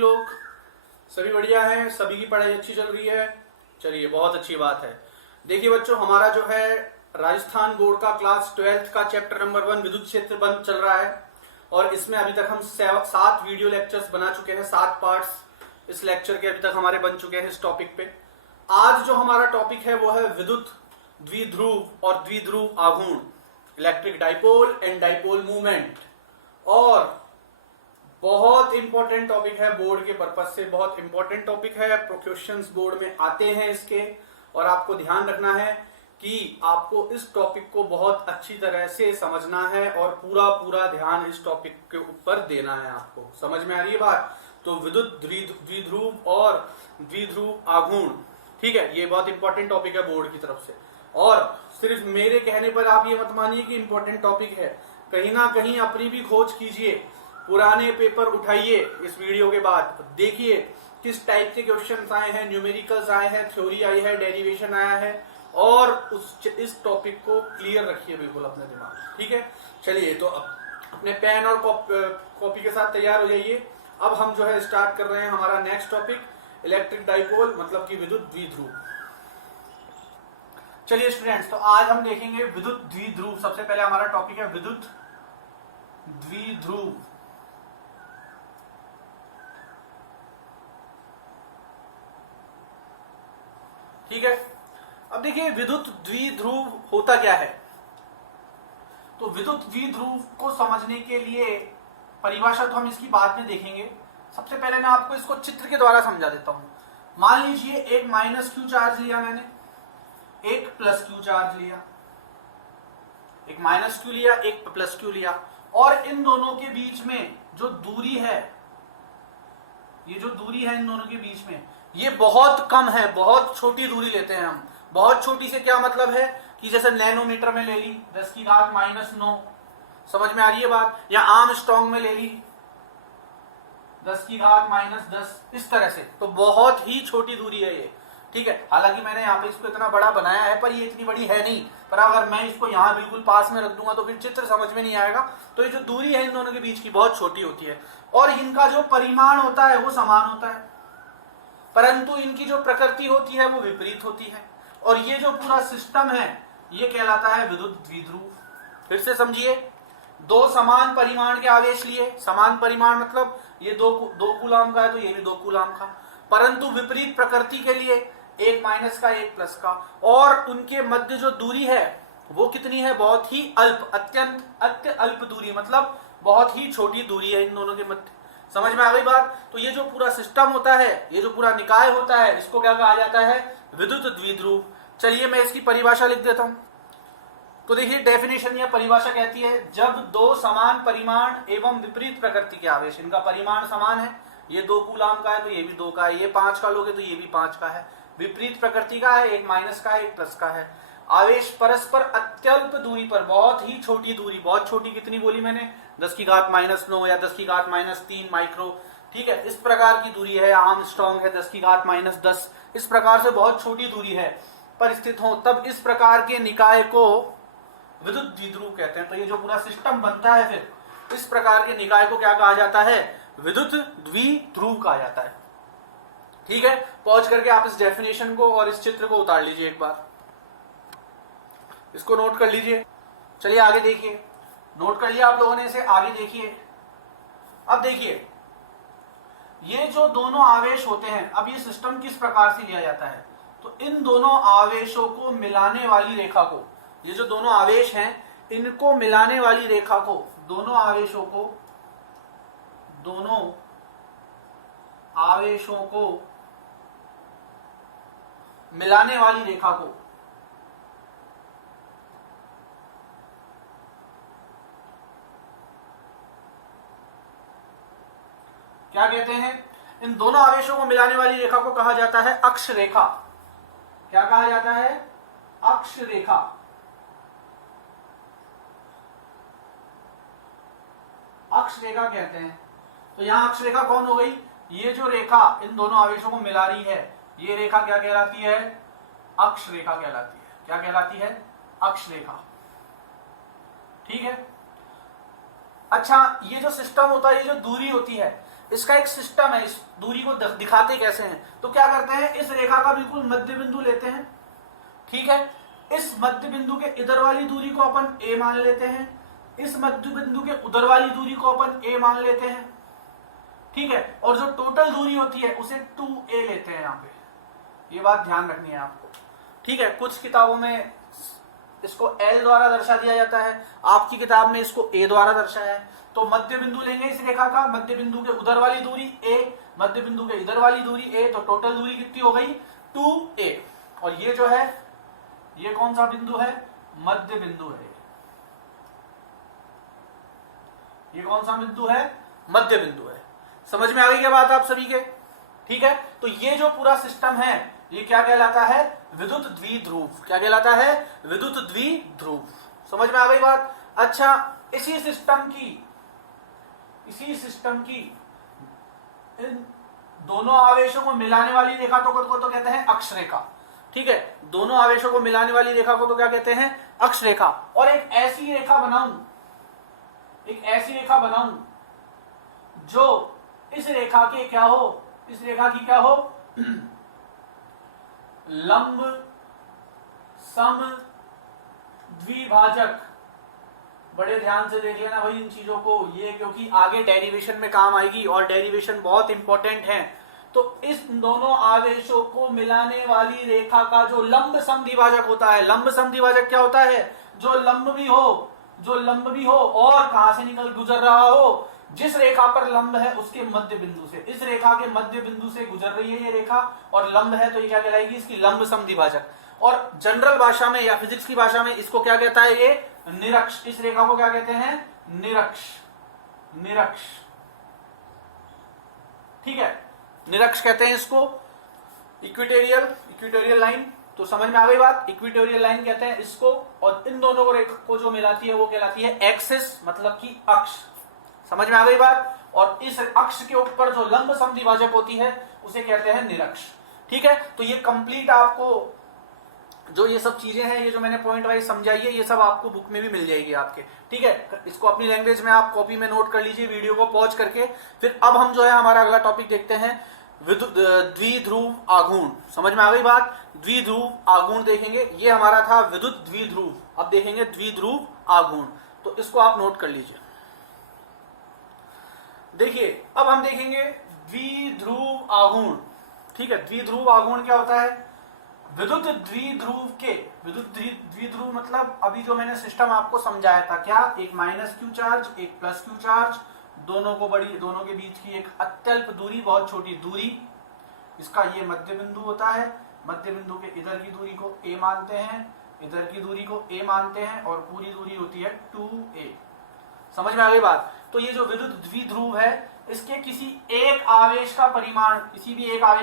लोग? सभी बढ़िया हैं, सभी की पढ़ाई अच्छी चल रही है। चलिए, बहुत अच्छी बात है। देखिए बच्चों, हमारा जो है राजस्थान बोर्ड का क्लास 12th का चैप्टर नंबर 1 विद्युत क्षेत्र बंद चल रहा है और इसमें अभी तक हम 7 वीडियो लेक्चर्स बना चुके हैं। 7 पार्ट्स इस लेक्चर के अभी तक हमारे बन चुके हैं इस टॉपिक पे। आज जो हमारा टॉपिक है वो है विद्युत द्विध्रुव और द्विध्रुव आघूर्ण, electric dipole and dipole movement. और बहुत इंपॉर्टेंट टॉपिक है, बोर्ड के पर्पज से बहुत इंपॉर्टेंट टॉपिक है। क्वेश्चंस बोर्ड में आते हैं इसके, और आपको ध्यान रखना है कि आपको इस टॉपिक को बहुत अच्छी तरह से समझना है और पूरा ध्यान इस टॉपिक के ऊपर देना है। आपको समझ में आ रही है बात? तो विद्युत द्विध्रुव और द्विध्रुव आघूर्ण, ठीक है, ये बहुत इंपॉर्टेंट टॉपिक है बोर्ड की तरफ से। और सिर्फ मेरे कहने पर आप ये मत मानिए कि इंपॉर्टेंट टॉपिक है, कहीं ना कहीं अपनी भी खोज कीजिए, पुराने पेपर उठाइए, इस वीडियो के बाद देखिए किस टाइप के क्वेश्चन आए हैं, न्यूमेरिकल्स आए हैं, थ्योरी आई है, डेरिवेशन आया है, और इस टॉपिक को क्लियर रखिए बिल्कुल अपने दिमाग में, ठीक है। चलिए, तो अब अपने पेन और कॉपी के साथ तैयार हो जाइए। अब हम जो है स्टार्ट कर रहे हैं हमारा नेक्स्ट टॉपिक, इलेक्ट्रिक डाइपोल मतलब कि विद्युत द्विध्रुव। चलिए स्टूडेंट्स, तो आज हम देखेंगे विद्युत द्विध्रुव। सबसे पहले हमारा टॉपिक है विद्युत द्विध्रुव। ठीक है, अब देखिए विद्युत द्विध्रुव होता क्या है। तो विद्युत द्विध्रुव को समझने के लिए परिभाषा तो हम इसकी बाद में देखेंगे। सबसे पहले मैं आपको इसको चित्र के द्वारा समझा देता हूं। मान लीजिए एक माइनस क्यू चार्ज लिया मैंने, एक प्लस क्यू चार्ज लिया, एक माइनस क्यू लिया, एक प्लस क्यू लिया, और इन दोनों के बीच में जो दूरी है, ये जो दूरी है इन दोनों के बीच में, ये बहुत कम है, बहुत छोटी दूरी लेते हैं हम। बहुत छोटी से क्या मतलब है कि जैसे नैनोमीटर में ले ली 10 की घात -9, समझ में आ रही है बात, या आर्मस्ट्रांग में ले ली 10 की घात -10, इस तरह से। तो बहुत ही छोटी दूरी है ये, ठीक है। हालांकि मैंने यहाँ पे इसको इतना बड़ा बनाया है, पर ये इतनी बड़ी है नहीं। पर अगर मैं इसको यहाँ बिल्कुल पास में रख दूंगा तो फिर चित्र समझ में नहीं आएगा। तो ये जो दूरी है इन दोनों के बीच की बहुत छोटी होती है, और इनका जो परिमाण होता है वो समान होता है, परंतु इनकी जो प्रकृति होती है वो विपरीत होती है। और ये जो पूरा सिस्टम है ये कहलाता है विद्युत द्विध्रुव। फिर से समझिए, दो समान परिमाण के आवेश लिए, समान परिमाण मतलब ये दो कूलाम का है तो ये भी 2 कूलाम का, परंतु विपरीत प्रकृति के लिए, एक माइनस का एक प्लस का, और उनके मध्य जो दूरी है वो कितनी है, बहुत ही अल्प, अत्यंत अल्प दूरी, मतलब बहुत ही छोटी दूरी है इन दोनों के मध्य। समझ में आ गई बात? तो ये जो पूरा सिस्टम होता है, ये जो पूरा निकाय होता है, इसको क्या कहा जाता है, विद्युत द्विध्रुव। चलिए मैं इसकी परिभाषा लिख देता हूं। तो देखिए डेफिनेशन या परिभाषा कहती है, जब दो समान परिमाण एवं विपरीत प्रकृति के आवेश, इनका परिमाण समान है, ये 2 कूलाम का है तो ये भी 2 का है, ये 5 का लोगे तो ये भी 5 का है, विपरीत प्रकृति का है, एक माइनस का है एक प्लस का है, आवेश परस्पर अत्यल्प दूरी पर, बहुत ही छोटी दूरी, बहुत छोटी कितनी बोली मैंने, 10 की घात -9 या 10 की घात -3 माइक्रो, ठीक है, इस प्रकार की दूरी है। आर्मस्ट्रांग है 10 की घात -10, इस प्रकार से बहुत छोटी दूरी है पर स्थित हो, तब इस प्रकार के निकाय को विद्युत द्विध्रुव कहते हैं। तो ये जो पूरा सिस्टम बनता है, फिर इस प्रकार के निकाय को क्या कहा जाता है, विद्युत द्विध्रुव कहा जाता है। ठीक है, पहुंच करके आप इस डेफिनेशन को और इस चित्र को उतार लीजिए, एक बार इसको नोट कर लीजिए। चलिए आगे देखिए, नोट कर लिया आप लोगों ने इसे, आगे देखिए। अब देखिए ये जो दोनों आवेश होते हैं, अब ये सिस्टम किस प्रकार से लिया जाता है, तो इन दोनों आवेशों को मिलाने वाली रेखा को, ये जो दोनों आवेश हैं इनको मिलाने वाली रेखा को, दोनों आवेशों को मिलाने वाली रेखा को क्या कहते हैं, इन दोनों आवेशों को मिलाने वाली रेखा को कहा जाता है अक्ष रेखा। क्या कहा जाता है, अक्ष रेखा। अक्ष रेखा कहते हैं। तो यहां अक्ष रेखा कौन हो गई, ये जो रेखा इन दोनों आवेशों को मिला रही है, ये रेखा क्या कहलाती है, अक्ष रेखा कहलाती है। क्या कहलाती है, अक्ष रेखा। ठीक है, अच्छा ये जो सिस्टम होता है, ये जो दूरी होती है, इसका एक सिस्टम है, इस दूरी को दिखाते कैसे हैं। तो क्या करते हैं, इस रेखा का बिल्कुल मध्य बिंदु लेते हैं, ठीक है। इस मध्य बिंदु के इधर वाली दूरी को अपन a मान लेते हैं, इस मध्य बिंदु के उधर वाली दूरी को अपन a मान लेते हैं, ठीक है। और जो टोटल दूरी होती है उसे 2a लेते हैं यहाँ पे, ये बात ध्यान रखनी है आपको, ठीक है। कुछ किताबों में इसको l द्वारा दर्शा दिया जाता है, आपकी किताब में इसको a द्वारा दर्शाया है। तो मध्य बिंदु लेंगे इस रेखा का, मध्य बिंदु के उधर वाली दूरी a, मध्य बिंदु के इधर वाली दूरी a, तो टोटल दूरी कितनी हो गई 2a। और ये जो है ये कौन सा बिंदु है, मध्य बिंदु है, ये कौन सा बिंदु है, मध्य बिंदु है। समझ में आ गई क्या बात आप सभी के, ठीक है। तो ये जो पूरा सिस्टम है ये क्या कहलाता है, विद्युत द्विध्रुव। क्या कहलाता है, विद्युत द्विध्रुव। समझ में आ गई बात। अच्छा, इसी सिस्टम की इन दोनों आवेशों को मिलाने वाली रेखा को तो कहते हैं अक्ष रेखा, ठीक है। दोनों आवेशों को मिलाने वाली रेखा को तो क्या कहते हैं, अक्ष रेखा। और एक ऐसी रेखा बनाऊं जो इस रेखा के क्या हो, इस रेखा की क्या हो, लंब सम द्विभाजक। बड़े ध्यान से देख लेना भाई इन चीजों को, ये क्योंकि आगे डेरिवेशन में काम आएगी और डेरिवेशन बहुत इंपॉर्टेंट है। तो इस दोनों आवेशों को मिलाने वाली रेखा का जो लंब समद्विभाजक होता है, लंब समद्विभाजक क्या होता है, जो लंब भी हो और कहां से निकल गुजर रहा हो, जिस रेखा पर लंब है उसके मध्य बिंदु से, इस रेखा के मध्य बिंदु से गुजर रही है ये रेखा और लंब है, तो ये क्या कहलाएगी, इसकी लंब समद्विभाजक। और जनरल भाषा में या फिजिक्स की भाषा में इसको क्या कहता है, ये निरक्ष। इस रेखा को क्या कहते हैं, निरक्ष, ठीक है, निरक्ष कहते हैं इसको। इक्वेटोरियल लाइन, तो समझ में आ गई बात, इक्वेटोरियल लाइन कहते हैं इसको। और इन दोनों को रेखा को जो मिलाती है वो कहलाती है एक्सिस, मतलब कि अक्ष। समझ में आ गई बात। और इस अक्ष के ऊपर जो लंब समद्विभाजक होती है उसे कहते हैं निरक्ष, ठीक है। तो ये कंप्लीट आपको जो ये सब चीजें हैं, ये जो मैंने पॉइंट वाइज समझाई है, ये सब आपको बुक में भी मिल जाएगी आपके, ठीक है। इसको अपनी लैंग्वेज में आप कॉपी में नोट कर लीजिए वीडियो को पॉज करके। फिर अब हम जो है हमारा अगला टॉपिक देखते हैं, द्विध्रुव आघूर्ण। समझ में आ गई बात, द्विध्रुव आघूर्ण देखेंगे। ये हमारा था विद्युत द्विध्रुव, अब देखेंगे द्विध्रुव आघूर्ण। तो इसको आप नोट कर लीजिए। देखिए अब हम देखेंगे द्विध्रुव आघूर्ण, ठीक है। द्विध्रुव आघूर्ण क्या होता है, विद्युत द्विध्रुव मतलब अभी जो मैंने सिस्टम आपको समझाया था, क्या, एक माइनस क्यू चार्ज, एक प्लस क्यू चार्ज, दोनों के बीच की एक अत्यल्प दूरी, बहुत छोटी दूरी, इसका ये मध्य बिंदु होता है। मध्य बिंदु के इधर की दूरी को a मानते हैं, इधर की दूरी को a मानते हैं और पूरी दूरी होती है 2a। समझ में आ गई बात। तो ये जो विद्युत द्विध्रुव है, इसके किसी भी एक आवेश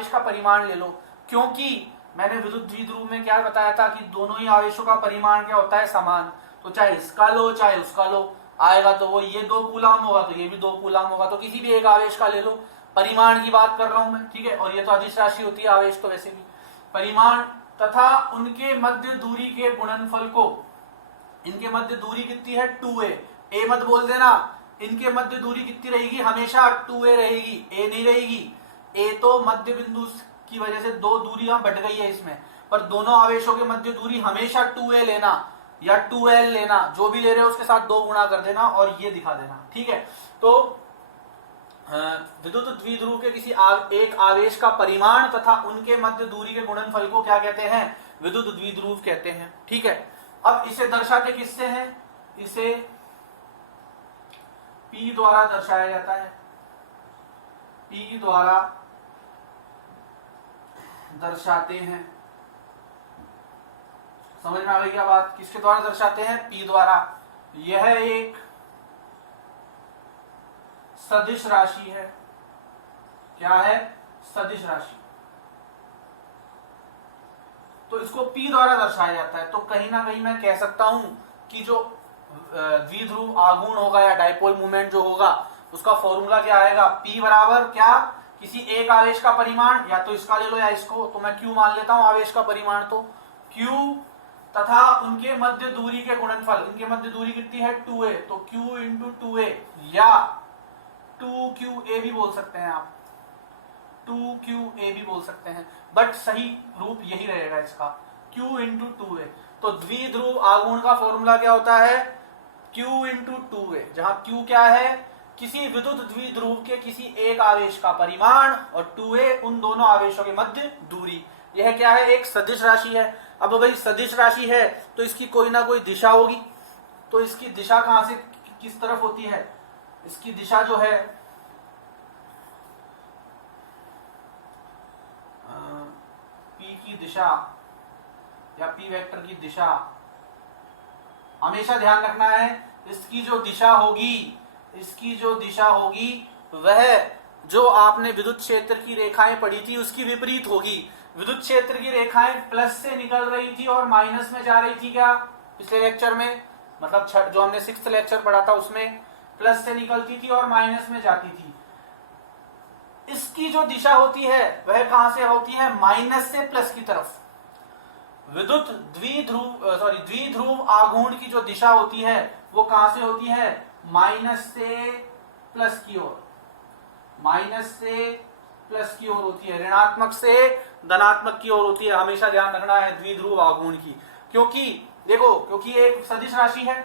का परिमाण ले लो, क्योंकि मैंने विद्युत द्विध्रुव में क्या बताया था कि दोनों ही आवेशों का परिमाण क्या होता है, समान। तो चाहे इसका लो चाहे उसका लो, आएगा तो वो ये 2 कूलाम होगा तो ये भी 2 कूलाम होगा। तो किसी भी एक आवेश का ले लो, परिमाण की बात कर रहा हूं मैं, ठीक है। और ये तो अदिश राशि होती है आवेश, तो वैसे भी परिमाण तथा उनके मध्य दूरी के गुणनफल को, इनके मध्य दूरी कितनी है 2a, a मत बोल देना, इनके मध्य दूरी कितनी रहेगी, हमेशा 2a रहेगी, a नहीं रहेगी। a तो मध्य बिंदु की वजह से 2 दूरियां बढ़ गई है इसमें, पर दोनों आवेशों के मध्य दूरी हमेशा 2a लेना या 2l लेना, जो भी ले रहे हो उसके साथ 2 गुणा कर देना और ये दिखा देना, ठीक है। तो विद्युत द्विध्रुव के किसी एक आवेश का परिमाण तथा उनके मध्य दूरी के गुणनफल को क्या कहते हैं, विद्युत द्विध्रुव कहते हैं, ठीक है। अब इसे दर्शाते किससे हैं, इसे P द्वारा दर्शाया जाता है, P द्वारा दर्शाते हैं। समझ में आ गई क्या बात, किसके द्वारा दर्शाते हैं, P द्वारा। यह एक सदिश राशि है, क्या है, सदिश राशि। तो इसको P द्वारा दर्शाया जाता है। तो कहीं ना कहीं मैं कह सकता हूं कि जो द्विध्रुव आघूर्ण होगा या डाइपोल मूवमेंट जो होगा, उसका फॉर्मूला क्या आएगा, P बराबर क्या, किसी एक आवेश का परिमाण, या तो इसका ले लो या इसको, तो मैं Q मान लेता हूं आवेश का परिमाण, तो Q तथा उनके मध्य दूरी के गुणनफल, इनके मध्य दूरी कितनी है 2a, तो Q इंटू 2a, या 2QA भी बोल सकते हैं आप, 2QA भी बोल सकते हैं, बट सही रूप यही रहेगा इसका, Q इंटू 2A। तो द्विध्रुव आघूर्ण का फॉर्मूला क्या होता है, Q इंटू 2A, जहां Q क्या है, किसी विद्युत द्विध्रुव के किसी एक आवेश का परिमाण, और 2A उन दोनों आवेशों के मध्य दूरी। यह क्या है, एक सदिश राशि है। अब भाई सदिश राशि है तो इसकी कोई ना कोई दिशा होगी, तो इसकी दिशा कहां से किस तरफ होती है, इसकी दिशा जो है P की दिशा या P वेक्टर की दिशा, हमेशा ध्यान रखना है इसकी जो दिशा होगी, इसकी जो दिशा होगी वह जो आपने विद्युत क्षेत्र की रेखाएं पढ़ी थी उसकी विपरीत होगी। विद्युत क्षेत्र की रेखाएं प्लस से निकल रही थी और माइनस में जा रही थी क्या, पिछले लेक्चर में, मतलब जो हमने 6th लेक्चर पढ़ा था उसमें प्लस से निकलती थी और माइनस में जाती थी। इसकी जो दिशा होती है वह कहां से होती है, माइनस से प्लस की तरफ। विद्युत द्विध्रुव आघूर्ण की जो दिशा होती है वो कहां से होती है, माइनस से प्लस की ओर, माइनस से प्लस की ओर होती है, ऋणात्मक से धनात्मक की ओर होती है। हमेशा ध्यान रखना है द्विध्रुव आघूर्ण की, क्योंकि देखो, क्योंकि एक सदिश राशि है,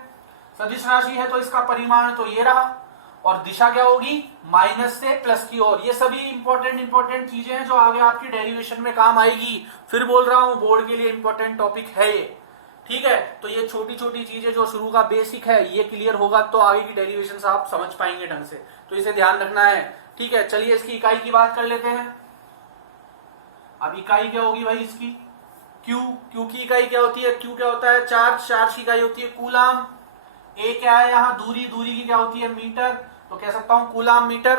सदिश राशि है तो इसका परिमाण तो ये रहा, और दिशा क्या होगी, माइनस से प्लस की ओर। ये सभी इंपॉर्टेंट चीजें हैं जो आगे आपकी डेरिवेशन में काम आएगी। फिर बोल रहा हूं, बोर्ड के लिए इंपॉर्टेंट टॉपिक है ये, ठीक है। तो ये छोटी छोटी चीजें जो शुरू का बेसिक है ये क्लियर होगा तो आगे की डेरिवेशन आप समझ पाएंगे ढंग से, तो इसे ध्यान रखना है, ठीक है। चलिए इसकी इकाई की बात कर लेते हैं। अब इकाई क्या होगी भाई इसकी, Q की इकाई क्या होती है, Q क्या होता है, चार्ज की इकाई होती है कूलाम। A क्या है यहाँ, दूरी की क्या होती है, मीटर, तो कह सकता हूं कूलाम मीटर,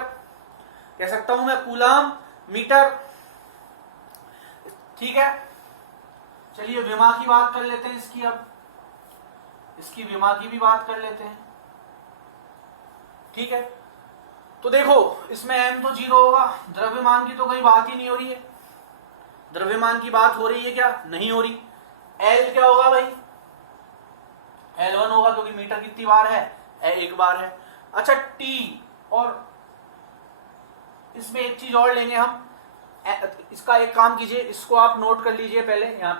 कह सकता हूं मैं कूलाम मीटर, ठीक है। चलिए विमा की बात कर लेते हैं इसकी, अब इसकी विमा की भी बात कर लेते हैं, ठीक है। तो देखो इसमें m तो 0 होगा, द्रव्यमान की तो कोई बात ही नहीं हो रही है, द्रव्यमान की बात हो रही है क्या, नहीं हो रही। L क्या होगा भाई, L1 होगा क्योंकि मीटर कितनी बार है, एक बार है। अच्छा T, और इसमें एक चीज और लेंगे हम, इसका एक काम कीजिए, इसको आप नोट कर लीजिए पहले, यहां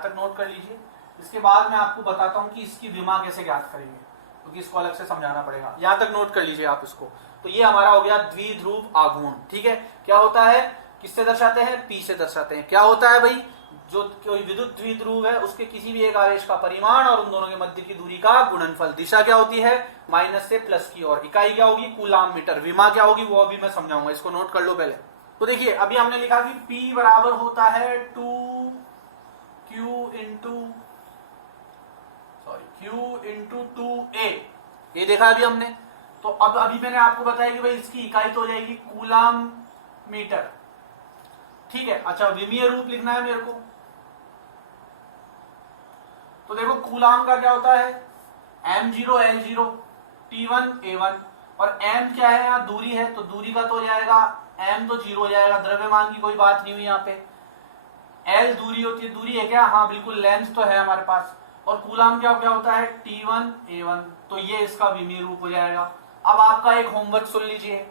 तक नोट कर लीजिए, इसके बाद मैं आपको बताता हूं कि इसकी विमा कैसे ज्ञात करेंगे, क्योंकि इसको अलग से समझाना पड़ेगा। यहां तक नोट कर लीजिए आप इसको। तो ये हमारा हो गया द्विध्रुव आघूर्ण, ठीक है। क्या होता है, किससे दर्शाते हैं, P से दर्शाते हैं। क्या होता है भाई, जो कोई विद्युत द्विध्रुव है उसके किसी भी एक आवेश का परिमाण और उन दोनों के मध्य की दूरी का गुणनफल। दिशा क्या होती है, माइनस से प्लस की ओर। इकाई क्या होगी, कूलाम मीटर। विमा क्या होगी वो अभी मैं समझाऊंगा, इसको नोट कर लो पहले। तो देखिए अभी हमने लिखा कि P बराबर होता है 2Q इंटू 2A, ये देखा अभी हमने। तो अब अभी मैंने आपको बताया कि भाई इसकी इकाई तो हो जाएगी कूलाम मीटर, ठीक है। अच्छा विमीय रूप लिखना है मेरे को, तो देखो कूलाम का क्या होता है, m0 L0 T1 A1, और m क्या है, यहाँ दूरी है तो दूरी का तो हो जाएगा m तो 0 हो जाएगा, द्रव्यमान की कोई बात नहीं हुई यहाँ पे। L दूरी होती है, दूरी है क्या, हाँ बिल्कुल, लेंथ तो है हमारे पास। और कूलाम क्या होता है, T1 A1, तो ये इसका विमीय रूप हो जाएगा। अब आपका एक होमवर्क सुन लीजिए,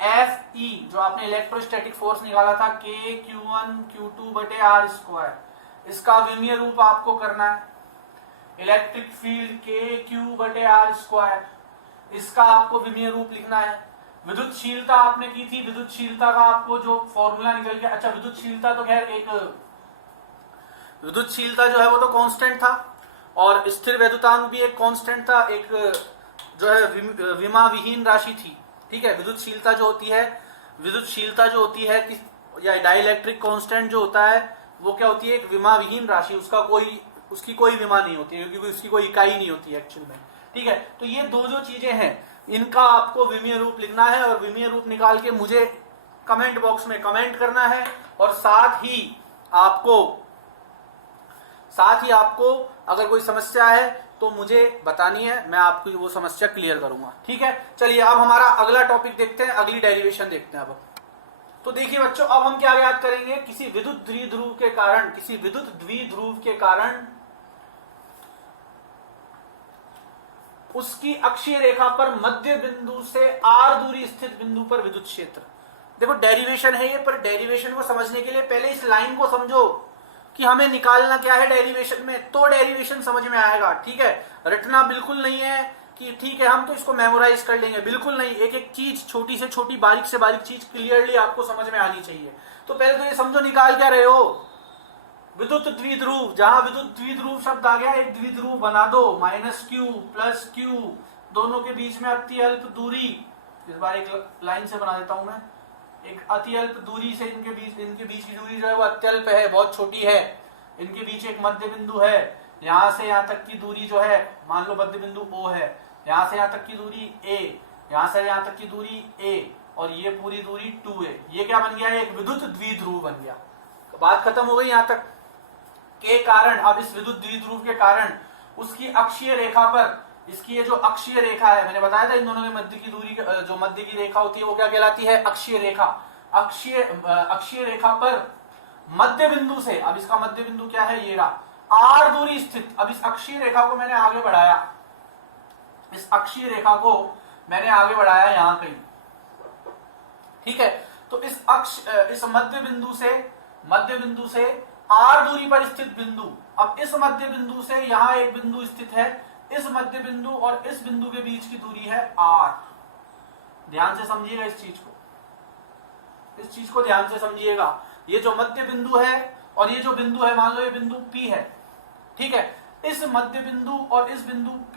Fe जो आपने इलेक्ट्रोस्टैटिक फोर्स निकाला था KQ1 Q2 बटे R स्क्वायर, इसका विमीय रूप आपको करना है। इलेक्ट्रिक फील्ड KQ बटे R स्क्वायर, इसका आपको विमीय रूप लिखना है। विद्युतशीलता आपने की थी, विद्युतशीलता का आपको जो फॉर्मूला निकल गया, अच्छा विद्युतशीलता तो खैर एक, विद्युतशीलता जो है वो तो कांस्टेंट था, और स्थिर वैद्युतांक भी एक कांस्टेंट था, एक जो है विमा विहीन राशि थी, ठीक है। विद्युतशीलता जो होती है या डाइलेक्ट्रिक कांस्टेंट जो होता है वो क्या होती है, एक विमा विहीन राशि, उसकी कोई विमा नहीं होती है, क्योंकि उसकी कोई इकाई नहीं होती है एक्चुअल में, ठीक है। तो ये दो जो चीजें हैं इनका आपको विमीय रूप लिखना है, और विमीय रूप निकाल के मुझे कमेंट बॉक्स में कमेंट करना है, और साथ ही आपको अगर कोई समस्या है तो मुझे बतानी है, मैं आपको वो समस्या क्लियर करूंगा, ठीक है। चलिए अब हमारा अगला टॉपिक देखते हैं, अगली डेरिवेशन देखते हैं। अब तो देखिए बच्चों, अब हम क्या याद करेंगे, किसी विद्युत द्विध्रुव के कारण उसकी अक्षीय रेखा पर मध्य बिंदु से r दूरी स्थित बिंदु पर विद्युत क्षेत्र। देखो डेरिवेशन है ये, पर डेरिवेशन को समझने के लिए पहले इस लाइन को समझो कि हमें निकालना क्या है डेरिवेशन में, तो डेरिवेशन समझ में आएगा। ठीक है, रटना बिल्कुल नहीं है कि ठीक है हम तो इसको मेमोराइज कर लेंगे, बिल्कुल नहीं। एक एक चीज, छोटी से छोटी, बारीक से बारीक चीज क्लियरली आपको समझ में आनी चाहिए। तो पहले तो ये समझो निकाल क्या रहे हो, विद्युत द्विध्रुव। जहां विद्युत द्विध्रुव शब्द आ गया, एक द्विध्रुव बना दो, -q + q, दोनों के बीच में अति अल्प दूरी। इस बार एक लाइन से बना देता हूं मैं, एक अति अल्प दूरी से इनके बीच की दूरी जो है वो अत्यल्प है, बहुत छोटी है। इनके बीच एक मध्य बिंदु है, यहां से यहां तक की दूरी जो है, मान लो मध्य बिंदु O है, यहां से यहां तक की दूरी A, यहां से यहां तक की दूरी A, और ये पूरी दूरी 2 है। ये क्या बन गया, एक विद्युत द्विध्रुव बन गया। बात खत्म हो गई यहां तक के कारण। अब इस विद्युत द्विध्रुव के कारण उसकी अक्षीय रेखा पर, इसकी ये जो अक्षीय रेखा है, मैंने बताया था इन दोनों के मध्य की दूरी, जो मध्य की रेखा होती है वो क्या कहलाती है, अक्षीय रेखा। अक्षीय रेखा पर मध्य बिंदु से, अब इसका मध्य बिंदु क्या है, ये रहा, r दूरी स्थित। अब इस अक्षीय रेखा को मैंने आगे बढ़ाया, इस अक्षीय रेखा को मैंने आगे बढ़ाया यहां कहीं। ठीक है, तो इस मध्य बिंदु से r दूरी पर स्थित बिंदु, अब इस मध्य बिंदु से यहां एक बिंदु स्थित है, इस मध्य बिंदु और इस बिंदु के बीच की दूरी है r। ध्यान से समझिएगा इस चीज को ध्यान से समझिएगा। ये जो मध्य बिंदु है और ये जो बिंदु है, मान लो ये बिंदु P है। ठीक है, इस मध्य बिंदु और इस बिंदु P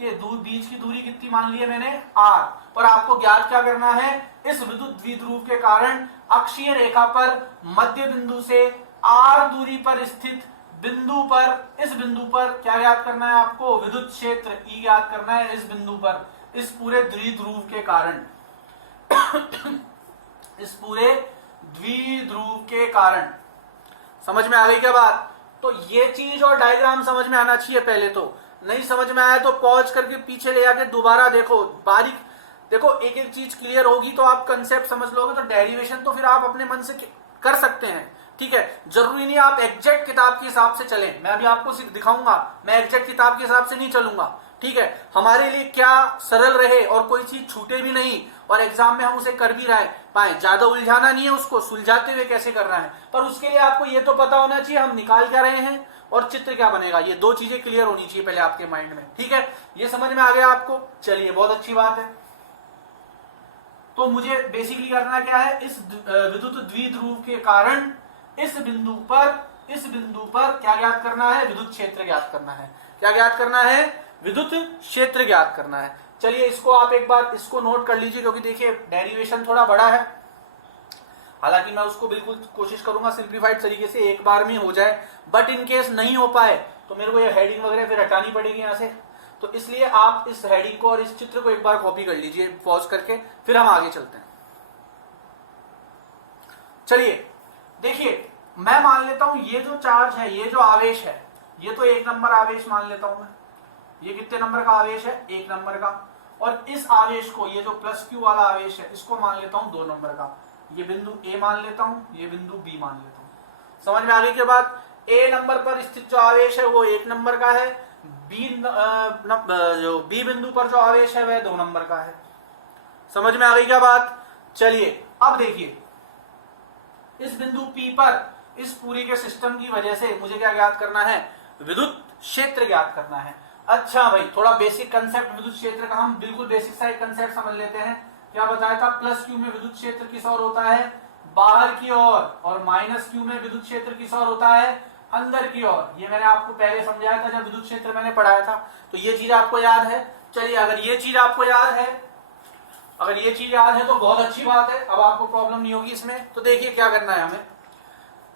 के बीच की दूरी कितनी मान ली है मैंने, r। और आपको ज्ञात क्या करना है, इस विद्युत द्विध्रुव के कारण अक्षीय रेखा पर मध्य बिंदु से r दूरी पर स्थित बिंदु पर, इस बिंदु पर क्या ज्ञात करना है आपको, विद्युत क्षेत्र E ज्ञात करना है इस बिंदु पर, इस पूरे द्विध्रुव के कारण इस पूरे द्विध्रुव के कारण। समझ में आ गई क्या बात? तो ये चीज और डायग्राम समझ में आना चाहिए पहले तो। नहीं समझ में आया तो पॉज करके पीछे ले आके दोबारा देखो, बारीक देखो, एक एक चीज क्लियर होगी तो आप कंसेप्ट समझ लोगे। तो डेरिवेशन तो फिर आप अपने मन से कर सकते हैं। ठीक है, जरूरी नहीं आप एग्जैक्ट किताब के हिसाब से चलें। मैं अभी आपको सिर्फ दिखाऊंगा, मैं एग्जैक्ट किताब के हिसाब से नहीं चलूंगा। ठीक है, हमारे लिए क्या सरल रहे और कोई चीज छूटे भी नहीं, और एग्जाम में हम उसे कर भी पाए। ज्यादा उलझाना नहीं है, उसको सुलझाते हुए कैसे करना है, पर उसके लिए आपको ये तो पता होना चाहिए हम निकाल क्या रहे हैं और चित्र क्या बनेगा। ये दो चीजें क्लियर होनी चाहिए पहले आपके माइंड में। ठीक है, ये समझ में आ गया आपको? चलिए, बहुत अच्छी बात है। तो मुझे बेसिकली करना क्या है, इस विद्युत द्विध्रुव के कारण इस बिंदु पर क्या ज्ञात करना है, विद्युत क्षेत्र ज्ञात करना है। क्या ज्ञात करना है, विद्युत क्षेत्र ज्ञात करना है। चलिए, इसको आप एक बार इसको नोट कर लीजिए, क्योंकि देखिए डेरिवेशन थोड़ा बड़ा है। हालांकि मैं उसको बिल्कुल कोशिश करूंगा सिंप्लीफाइड तरीके से एक बार में हो जाए, बट इन केस नहीं हो पाए तो मेरे को ये हेडिंग वगैरह फिर हटानी पड़ेगी यहाँ से। तो इसलिए आप इस हेडिंग को और इस चित्र को एक बार कॉपी कर लीजिए पॉज करके, फिर हम आगे चलते हैं। चलिए देखिए, मैं मान लेता हूं ये जो चार्ज है, ये जो आवेश है, ये तो 1 नंबर आवेश मान लेता हूं मैं। ये कितने नंबर का आवेश है, 1 नंबर का। और इस आवेश को, ये जो +q वाला आवेश है, इसको मान लेता हूं 2 नंबर का। ये बिंदु A मान लेता हूं, ये बिंदु B मान लेता हूं। समझ में आने के बाद A नंबर पर स्थित जो आवेश है वो 1 नंबर का है, जो B बिंदु पर जो आवेश है वह 2 नंबर का है। समझ में आ गई क्या बात? चलिए अब देखिए, इस बिंदु P पर इस पूरी के सिस्टम की वजह से मुझे क्या ज्ञात करना है, विद्युत क्षेत्र ज्ञात करना है। अच्छा भाई, थोड़ा बेसिक कंसेप्ट विद्युत क्षेत्र का हम बिल्कुल बेसिक सा कंसेप्ट समझ लेते हैं। क्या बताया था, +q में विद्युत क्षेत्र किस ओर होता है, बाहर की ओर, और -q में विद्युत क्षेत्र किस ओर होता है, अंदर की ओर। ये मैंने आपको पहले समझाया था जब विद्युत क्षेत्र मैंने पढ़ाया था। तो ये चीज आपको याद है। चलिए, अगर ये चीज आपको याद है, तो बहुत अच्छी बात है, अब आपको प्रॉब्लम नहीं होगी इसमें। तो देखिए क्या करना है हमें।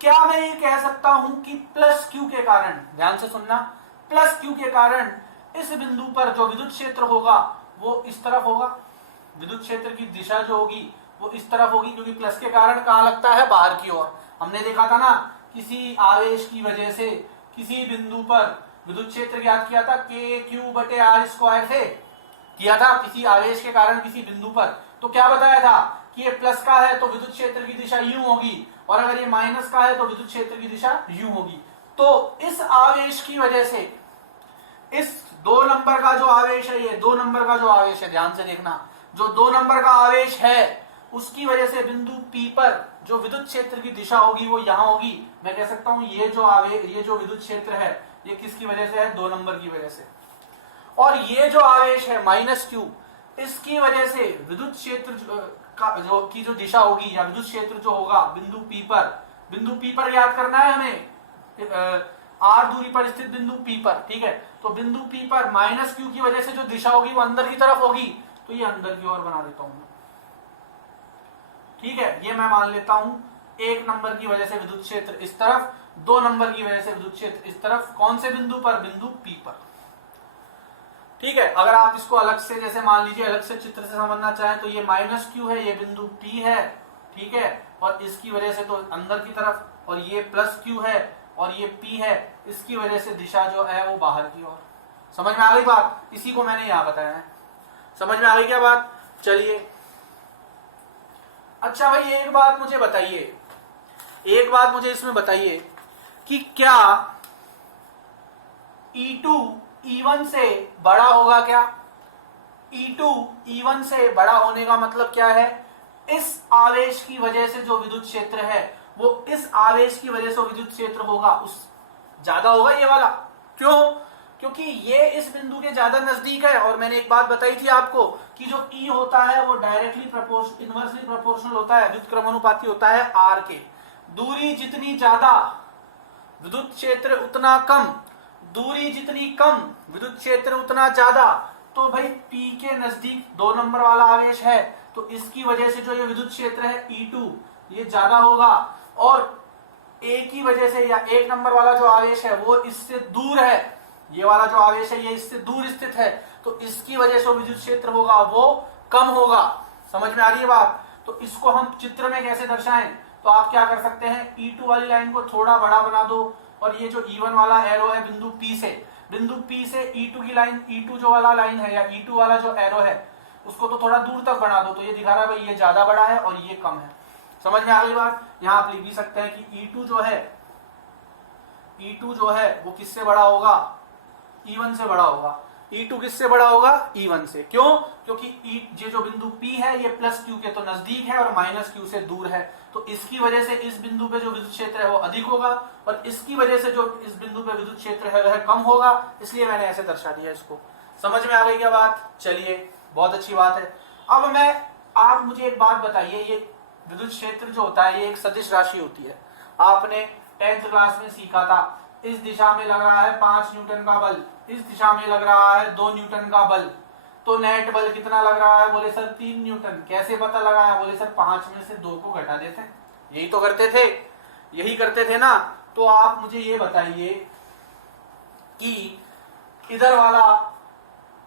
क्या मैं ये कह सकता हूं कि +q के कारण, ध्यान से सुनना, +q के कारण इस बिंदु पर जो विद्युत क्षेत्र होगा वो इस तरफ होगा। विद्युत क्षेत्र की दिशा जो होगी वो इस तरफ होगी, क्योंकि प्लस के कारण कहां लगता है, बाहर की ओर। हमने देखा था ना, किसी आवेश की वजह से किसी बिंदु पर विद्युत क्षेत्र ज्ञात किया था, KQ/r² से किया था, किसी आवेश के कारण किसी बिंदु पर। तो क्या बताया था कि ये प्लस का है तो विद्युत क्षेत्र की दिशा यूं होगी, और अगर ये माइनस का है तो विद्युत क्षेत्र की दिशा यूं होगी। तो इस आवेश की वजह से, इस 2 नंबर का जो आवेश है, ये 2 नंबर का जो आवेश है, ध्यान से देखना, जो 2 नंबर का आवेश है उसकी वजह से बिंदु P पर जो विद्युत क्षेत्र की दिशा होगी वो यहां होगी। मैं कह सकता हूं ये जो विद्युत क्षेत्र है ये किसकी वजह से है, 2 नंबर की वजह से। और ये जो आवेश है -q, इसकी वजह से विद्युत क्षेत्र की जो दिशा होगी या विद्युत क्षेत्र जो होगा बिंदु P पर याद करना है हमें, r दूरी पर स्थित बिंदु P पर, ठीक है। तो बिंदु P पर -q की वजह से जो दिशा होगी वो अंदर की तरफ होगी, तो ये अंदर की ओर बना देता हूं, ठीक है। ये मैं मान लेता हूं 1 नंबर की वजह से विद्युत क्षेत्र इस तरफ, 2 नंबर की वजह से विद्युत क्षेत्र इस तरफ, कौन से बिंदु पर, बिंदु P पर, ठीक है। अगर आप इसको अलग से, जैसे मान लीजिए अलग से चित्र से समझना चाहें तो ये -q है, ये बिंदु P है, ठीक है, और इसकी वजह से तो अंदर की तरफ, और ये +q है और ये P है, इसकी वजह से दिशा जो है वो बाहर की ओर। समझ में आ गई बात? इसी को मैंने यहां बताया है। समझ में आ गई क्या बात? चलिए, अच्छा भाई एक बात मुझे बताइए, एक बात मुझे इसमें बताइए कि क्या E2 E1 से बड़ा होगा क्या? E2 E1 से बड़ा होने का मतलब क्या है? इस आवेश की वजह से जो विद्युत क्षेत्र है वो इस आवेश की वजह से विद्युत क्षेत्र होगा उस ज्यादा होगा ये वाला। क्यों? क्योंकि ये इस बिंदु के ज्यादा नजदीक है, और मैंने एक बात बताई थी आपको कि जो E होता है वो डायरेक्टली इनवर्सली प्रोपोर्शनल होता है, व्युत्क्रमानुपाती होता है R के। दूरी जितनी ज्यादा विद्युत क्षेत्र उतना कम, दूरी जितनी कम विद्युत क्षेत्र उतना ज्यादा। तो भाई P के नजदीक 2 नंबर वाला आवेश है, तो इसकी वजह से जो ये विद्युत क्षेत्र है E2 ये ज्यादा होगा, और A की वजह से या 1 नंबर वाला जो आवेश है वो इससे दूर है, ये वाला जो आवेश है ये इससे दूर स्थित है, तो इसकी वजह से विद्युत क्षेत्र होगा वो कम होगा। समझ में आ रही है बात? तो इसको हम चित्र में कैसे दर्शाएं? तो आप क्या कर सकते हैं, E2 वाली लाइन को थोड़ा बड़ा बना दो, और ये जो E1 वाला एरो है बिंदु P से E2 की लाइन, E2 जो वाला लाइन है या E2 वाला जो एरो है उसको तो थोड़ा दूर तक बना दो, तो ये दिखा रहा है भाई ये ज्यादा बड़ा है और ये कम है। समझ में आ गई बात? यहां आप लिख भी सकते हैं कि E2 जो है वो किससे बड़ा होगा, E1 से बड़ा होगा। E2 किससे बड़ा होगा, E1 से। क्यों? क्योंकि ये जो बिंदु P है ये +q के तो नजदीक है और -q से दूर है, तो इसकी वजह से इस बिंदु पे जो विद्युत क्षेत्र है वो अधिक होगा, और इसकी वजह से जो इस बिंदु पे विद्युत क्षेत्र है वह कम होगा, इसलिए मैंने ऐसे दर्शा दिया इसको। समझ में आ गई क्या बात? चलिए, बहुत अच्छी बात है। अब आप मुझे एक बात बताइए, ये विद्युत क्षेत्र जो होता है ये एक सदिश राशि होती है। आपने 10th क्लास में सीखा था, इस दिशा में लग रहा है 5 न्यूटन का बल, इस दिशा में लग रहा है 2 न्यूटन का बल, तो नेट बल कितना लग रहा है? बोले सर 3 न्यूटन। कैसे पता लगाया? बोले सर 5 में से 2 को घटा देते हैं। यही तो करते थे, यही करते थे ना। तो आप मुझे ये बताइए कि इधर वाला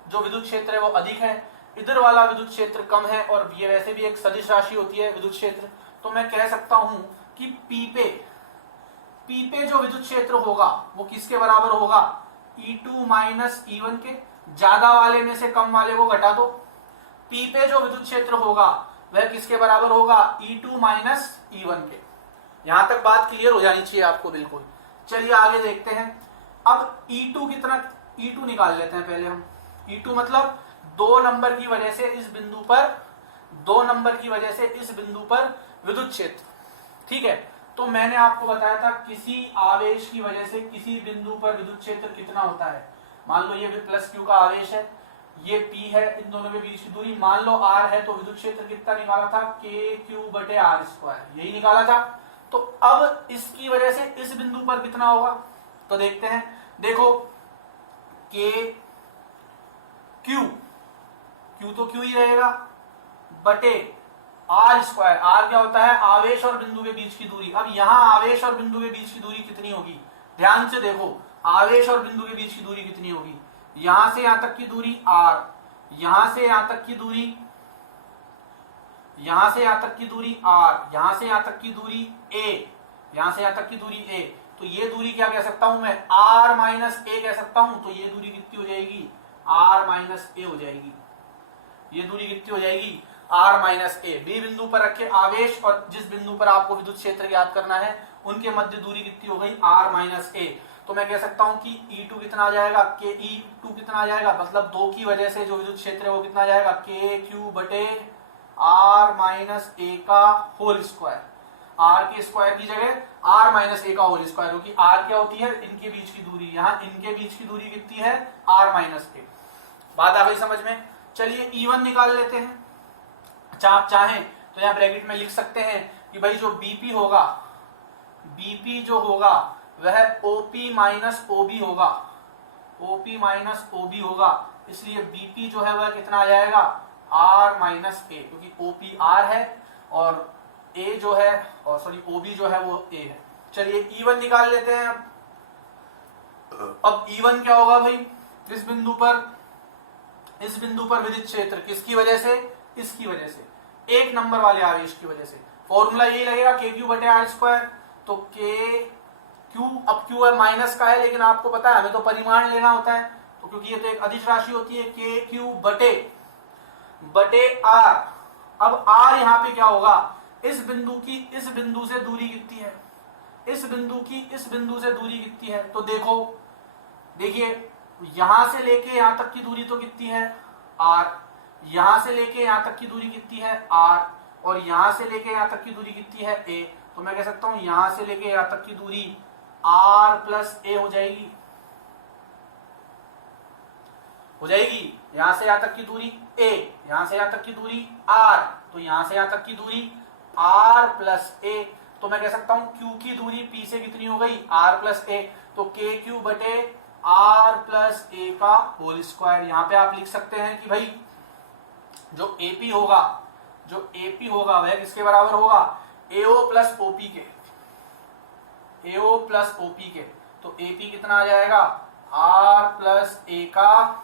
जो विद्युत क्षेत्र है वो अधिक है, इधर वाला विद्युत क्षेत्र कम है, और ये वैसे भी एक सदिश राशि होती है विद्युत क्षेत्र, तो मैं कह सकता हूं कि P पे जो विद्युत क्षेत्र होगा वो किसके बराबर होगा, E2 माइनस E1 के। ज्यादा वाले में से कम वाले को घटा दो, P पे जो विद्युत क्षेत्र होगा वह किसके बराबर होगा, E2 माइनस E1 के। यहां तक बात क्लियर हो जानी चाहिए आपको बिल्कुल। चलिए आगे देखते हैं। अब E2 कितना, E2 निकाल लेते हैं पहले हम। E2 मतलब 2 नंबर की वजह से इस बिंदु पर, 2 नंबर की वजह से इस बिंदु पर विद्युत क्षेत्र, ठीक है। तो मैंने आपको बताया था किसी आवेश की वजह से किसी बिंदु पर विद्युत क्षेत्र कितना होता है। मान लो ये +q का आवेश है, ये P है, इन दोनों के बीच की दूरी मान लो r है, तो विद्युत क्षेत्र कितना निकाला था, kq/r², यही निकाला था। तो अब इसकी वजह से इस बिंदु पर कितना होगा, तो देखते हैं। देखो q तो q ही रहेगा बटे r²। r क्या होता है, आवेश और बिंदु के बीच की दूरी। अब यहां आवेश और बिंदु के बीच की दूरी कितनी होगी, ध्यान से देखो, आवेश और बिंदु के बीच की दूरी कितनी होगी, यहां से यहां तक की दूरी r, यहां से यहां तक की दूरी, यहां से यहां तक की दूरी r, यहां से यहां तक की दूरी a, यहां से यहां तक की दूरी a। तो ये दूरी क्या कह सकता हूं मैं, r-a कह सकता हूं। तो ये दूरी कितनी हो जाएगी, r-a हो जाएगी। ये दूरी कितनी हो जाएगी, r-a। बी बिंदु पर रखे आवेश और जिस बिंदु पर आपको विद्युत क्षेत्र याद करना है उनके मध्य दूरी कितनी हो गई, r-a। तो मैं कह सकता हूं कि E2 कितना आ जाएगा, के E2 कितना आ जाएगा, मतलब 2 की वजह से जो विद्युत क्षेत्र है वो कितना आ जाएगा, के क्यू बटे आर माइनस ए का होल स्क्वायर। आर के स्क्वायर की जगह आर माइनस ए का होल स्क्वायर, क्योंकि आर क्या होती है, इनके बीच की दूरी, यहाँ इनके बीच की दूरी कितनी है, आर माइनस ए। बात आ गई समझ में। चलिए E1 निकाल लेते हैं। अच्छा आप चाहें तो यहाँ ब्रैकेट में लिख सकते हैं कि भाई जो बीपी होगा, बीपी जो होगा वह ओपी माइनस ओबी होगा, ओपी माइनस ओबी होगा, इसलिए बीपी जो है वह कितना आ जाएगा, आर माइनस ए, क्योंकि ओपी आर है और ए जो है, और सॉरी ओबी जो है वो ए है। चलिए E1 निकाल लेते हैं। अब E1 क्या होगा भाई, इस बिंदु पर विद्युत क्षेत्र किसकी वजह से, इसकी वजह से, एक नंबर वाले आवेश की वजह से। फॉर्मूला यही लगेगा के क्यू बटे आर स्क्वायर। तो के क्यू, अब क्यू है माइनस का है, लेकिन आपको पता है हमें तो परिमाण लेना होता है, तो क्योंकि ये तो एक अदिश राशि होती है, के क्यू बटे आर। अब आर यहाँ पे क्या होगा, इस बिंदु से दूरी कितनी है, इस बिंदु से दूरी कितनी है, तो देखिए यहां से लेके यहां तक की दूरी तो कितनी है, आर, यहां से लेके यहां तक की दूरी कितनी है, आर, और यहां से लेके यहां तक की दूरी कितनी है, ए। तो मैं कह सकता हूं यहां से लेके यहां तक की दूरी आर प्लस ए हो जाएगी, यहां से यहां तक की दूरी ए, यहां से यहां तक की दूरी आर, तो यहां से यहां तक की दूरी आर प्लस ए। तो मैं कह सकता हूं क्यू की दूरी पी से कितनी हो गई, आर प्लस ए, तो के क्यू बटे आर प्लस ए का होल स्क्वायर। यहां पे आप लिख सकते हैं कि भाई जो एपी होगा वह किसके बराबर होगा, एओ प्लस ओपी के, एओ प्लस ओपी के। तो एपी कितना आ जाएगा, आर प्लस ए का,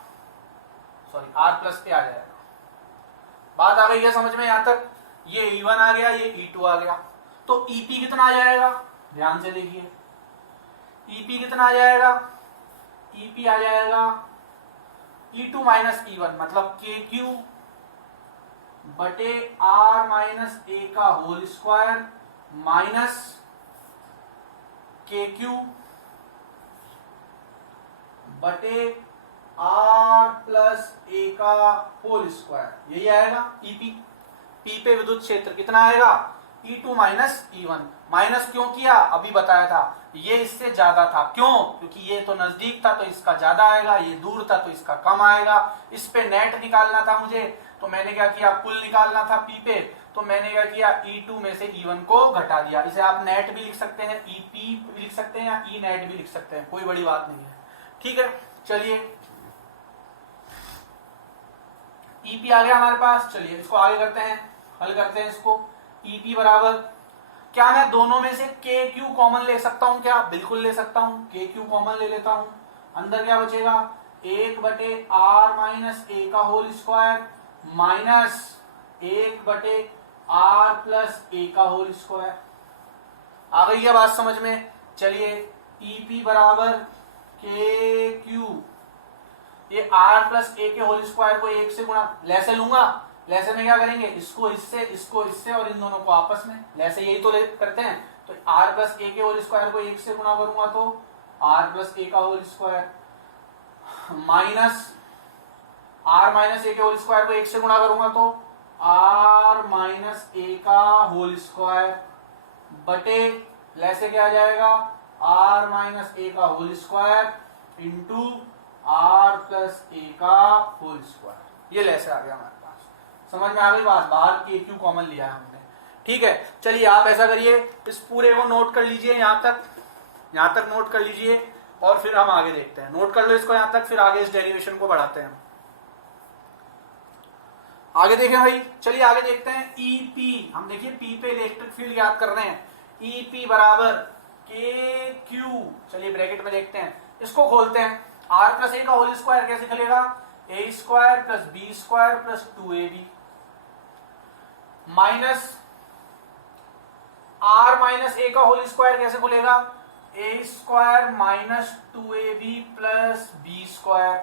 सॉरी आर प्लस ए आ जाएगा। बात आ गई है समझ में यहां तक, ये E1 आ गया, ये E2 आ गया। तो EP कितना आ जाएगा, ध्यान से देखिए, EP कितना आ जाएगा, EP आ जाएगा E2 माइनस E1, मतलब KQ बटे R माइनस ए का होल स्क्वायर माइनस KQ बटे R प्लस ए का होल स्क्वायर, यही आएगा EP। P पे विद्युत क्षेत्र कितना आएगा, E2 माइनस E1। माइनस क्यों किया, अभी बताया था, ये इससे ज्यादा था, क्यों, क्योंकि ये तो नजदीक था तो इसका ज्यादा आएगा, ये दूर था तो इसका कम आएगा। इस पे नेट निकालना था मुझे, तो मैंने क्या किया, कुल निकालना था P पे, तो मैंने क्या किया, E2 में से E1 को घटा दिया। इसे आप नेट भी लिख सकते हैं, EP भी लिख सकते हैं, या E नेट भी लिख सकते हैं, कोई बड़ी बात नहीं है, ठीक है। चलिए EP आ गया हमारे पास, चलिए इसको आगे करते हैं, हल करते हैं इसको। EP बराबर, क्या मैं दोनों में से KQ कॉमन ले सकता हूं, क्या, बिल्कुल ले सकता हूं, KQ कॉमन ले लेता हूं। अंदर क्या बचेगा, 1 बटे R माइनस ए का होल स्क्वायर माइनस 1 बटे R प्लस ए का होल स्क्वायर। आ गई है बात समझ में। चलिए EP बराबर KQ, ये R प्लस ए के होल स्क्वायर को 1 से गुणा, लैसे लूंगा, लैसे में क्या करेंगे, इसको इससे और इन दोनों को आपस में, लैसे यही तो करते हैं। तो R प्लस ए के होल स्क्वायर को 1 से गुणा करूंगा तो R प्लस ए का whole square minus R minus A के होल स्क्वायर को 1 से गुणा करूंगा तो R माइनस ए का होल स्क्वायर बटे, लैसे क्या आ जाएगा, R माइनस ए का whole square into R plus A का होल स्क्वायर। ये लैसे आ गया हमारे पास, समझ में आ गई बात, बाहर KQ कॉमन लिया है हमने, ठीक है। चलिए आप ऐसा करिए, इस पूरे को नोट कर लीजिए, यहां तक नोट कर लीजिए, और फिर हम आगे देखते हैं। नोट कर लो इसको यहां तक, फिर आगे इस डेरिवेशन को बढ़ाते हैं। आगे देखें भाई, चलिए आगे देखते हैं। EP, हम देखिए P पे इलेक्ट्रिक फील्ड याद कर रहे हैं। EP बराबर KQ, चलिए ब्रैकेट में देखते हैं, इसको खोलते हैं। R प्लस ए का होल स्क्वायर कैसे निकलेगा, A square plus B square plus 2ab minus R minus A का होल स्क्वायर कैसे खुलेगा, A square minus 2ab plus B square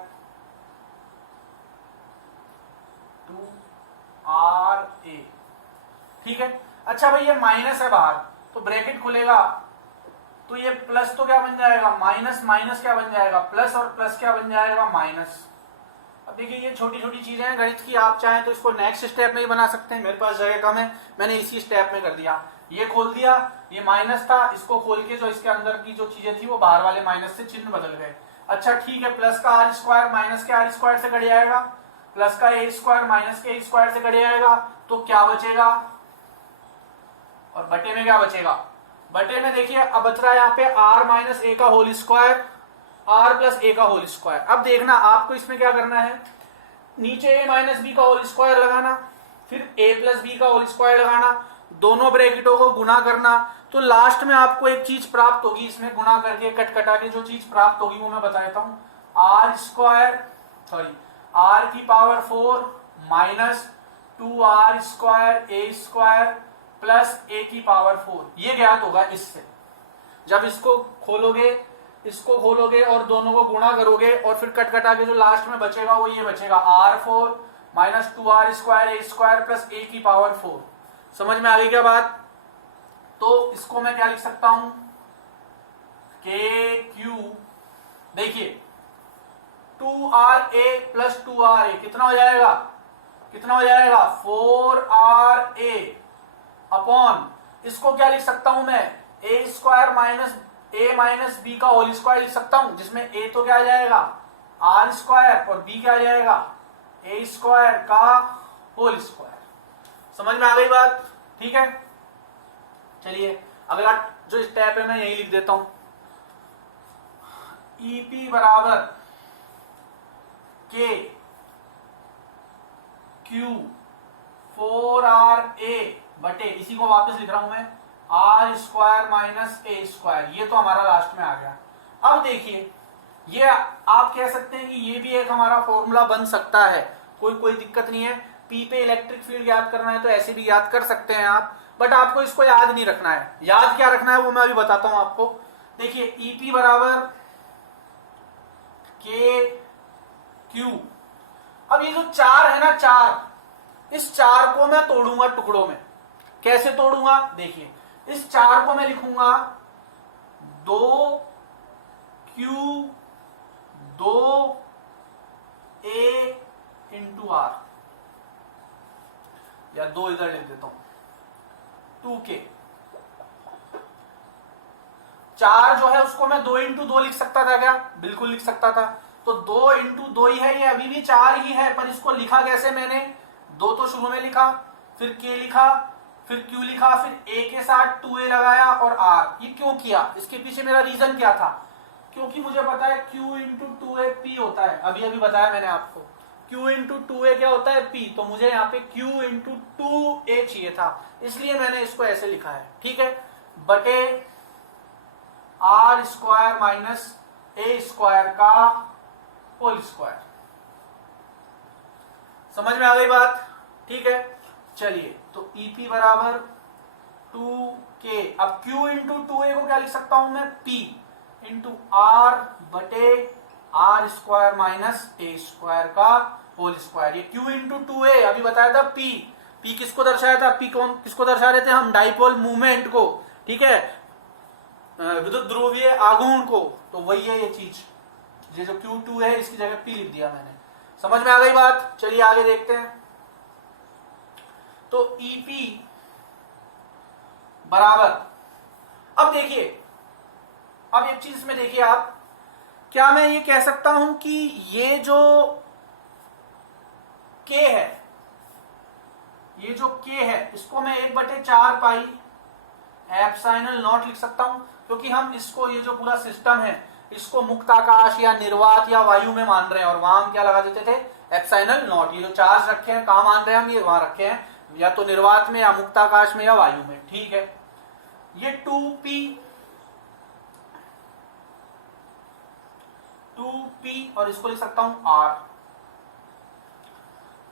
2RA, ठीक है। अच्छा भाई ये माइनस है बाहर, तो ब्रैकेट खुलेगा तो ये प्लस तो क्या बन जाएगा माइनस, माइनस क्या बन जाएगा प्लस, और प्लस क्या बन जाएगा माइनस। अब देखिए ये छोटी छोटी चीजें हैं गणित की, आप चाहें तो इसको नेक्स्ट स्टेप में ही बना सकते हैं, मेरे पास जगह कम है, मैंने इसी स्टेप में कर दिया। ये खोल दिया, ये माइनस था, इसको खोल के जो इसके अंदर की जो चीजें थी वो बाहर वाले माइनस से चिन्ह बदल गए। अच्छा ठीक है, प्लस का आर स्क्वायर माइनस के आर स्क्वायर से कट जाएगा, प्लस का ए स्क्वायर माइनस के ए स्क्वायर से कट जाएगा, तो क्या बचेगा, और बटे में क्या बचेगा, बटे में देखिए अब बच रहा है यहाँ पे आर माइनस ए का whole square, are plus A का होल स्क्वायर। अब देखना आपको इसमें क्या करना है, नीचे ए माइनस बी का होल स्क्वायर लगाना, फिर ए प्लस बी का होल स्क्वायर लगाना, दोनों ब्रैकेटों को गुना करना, तो लास्ट में आपको एक चीज प्राप्त होगी, इसमें गुना करके कट कटा के जो चीज प्राप्त होगी वो मैं बता देता हूं, आर स्क्वायर सॉरी आर की पावर 4 माइनस 2r स्क्वायर ए स्क्वायर प्लस ए की पावर 4, ये ज्ञात होगा इससे। जब इसको खोलोगे और दोनों को गुणा करोगे और फिर कट कटा के जो लास्ट में बचेगा वो ये बचेगा r4 माइनस 2r स्क्वायर ए स्क्वायर प्लस ए की पावर 4। समझ में आ गई क्या बात? तो इसको मैं क्या लिख सकता हूं, के क्यू, देखिए 2ra प्लस 2ra कितना हो जाएगा, 4ra अपॉन, इसको क्या लिख सकता हूं मैं, ए स्क्वायर माइनस ए माइनस बी का होल स्क्वायर लिख सकता हूं, जिसमें ए तो क्या आ जाएगा आर स्क्वायर और बी क्या आ जाएगा ए स्क्वायर का होल स्क्वायर। समझ में आ गई बात? ठीक है, चलिए अगला जो स्टेप है मैं यही लिख देता हूं, ईपी बराबर के क्यू 4ra बटे, इसी को वापस लिख रहा हूं मैं, R square minus A square, ये तो हमारा लास्ट में आ गया। अब देखिए ये आप कह सकते हैं कि ये भी एक हमारा फॉर्मूला बन सकता है, कोई दिक्कत नहीं है। पी पे इलेक्ट्रिक फील्ड याद करना है तो ऐसे भी याद कर सकते हैं आप, बट आपको इसको याद नहीं रखना है। याद क्या रखना है वो मैं अभी बताता हूं आपको। देखिए ईपी बराबर के क्यू, अब ये जो 4 है ना 4, इस 4 को मैं तोड़ूंगा टुकड़ों में। कैसे तोड़ूंगा, देखिए इस 4 को मैं लिखूंगा 2q 2a इंटू आर, या 2 इधर लिख देता हूं 2k। 4 जो है उसको मैं 2 इंटू 2 लिख सकता था क्या? बिल्कुल लिख सकता था। तो 2 इंटू 2 ही है, ये अभी भी 4 ही है, पर इसको लिखा कैसे मैंने, 2 तो शुरू में लिखा, फिर k लिखा, फिर q लिखा, फिर a के साथ 2a लगाया और r। ये क्यों किया, इसके पीछे मेरा रीजन क्या था, क्योंकि मुझे पता है q इंटू 2a p होता है, अभी अभी बताया मैंने आपको, q इंटू 2a क्या होता है p, तो मुझे यहाँ पे q इंटू 2a चाहिए था, इसलिए मैंने इसको ऐसे लिखा है। ठीक है, बटे R square minus A square का होल स्क्वायर। समझ में आ गई बात? ठीक है, चलिए तो ईपी बराबर 2k, अब q इंटू 2a को क्या लिख सकता हूं मैं, p इंटू आर बटे R square minus A square का होल स्क्वायर। ये q इंटू 2a अभी बताया था, p किसको दर्शाया था, p किसको दर्शा रहे थे हम, डाइपोल मूवमेंट को, ठीक है, विद्युत ध्रुवीय आघूर्ण को, तो वही है ये चीज, ये जो q2 है इसकी जगह p लिख दिया मैंने। समझ में आ गई बात? चलिए आगे देखते हैं। तो EP बराबर, अब देखिए, अब एक चीज में देखिए आप, क्या मैं ये कह सकता हूं कि ये जो K है, ये जो K है इसको मैं 1/4 पाई एप्सिलॉन नॉट लिख सकता हूं, क्योंकि हम इसको, ये जो पूरा सिस्टम है इसको मुक्त आकाश या निर्वात या वायु में मान रहे हैं, और वहां हम क्या लगा देते थे, एप्सिलॉन नॉट। ये जो चार्ज रखे हैं कहां मान रहे हैं हम, ये वहां रखे हैं, या तो निर्वात में या मुक्त आकाश में या वायु में। ठीक है, ये 2p और इसको लिख सकता हूं r।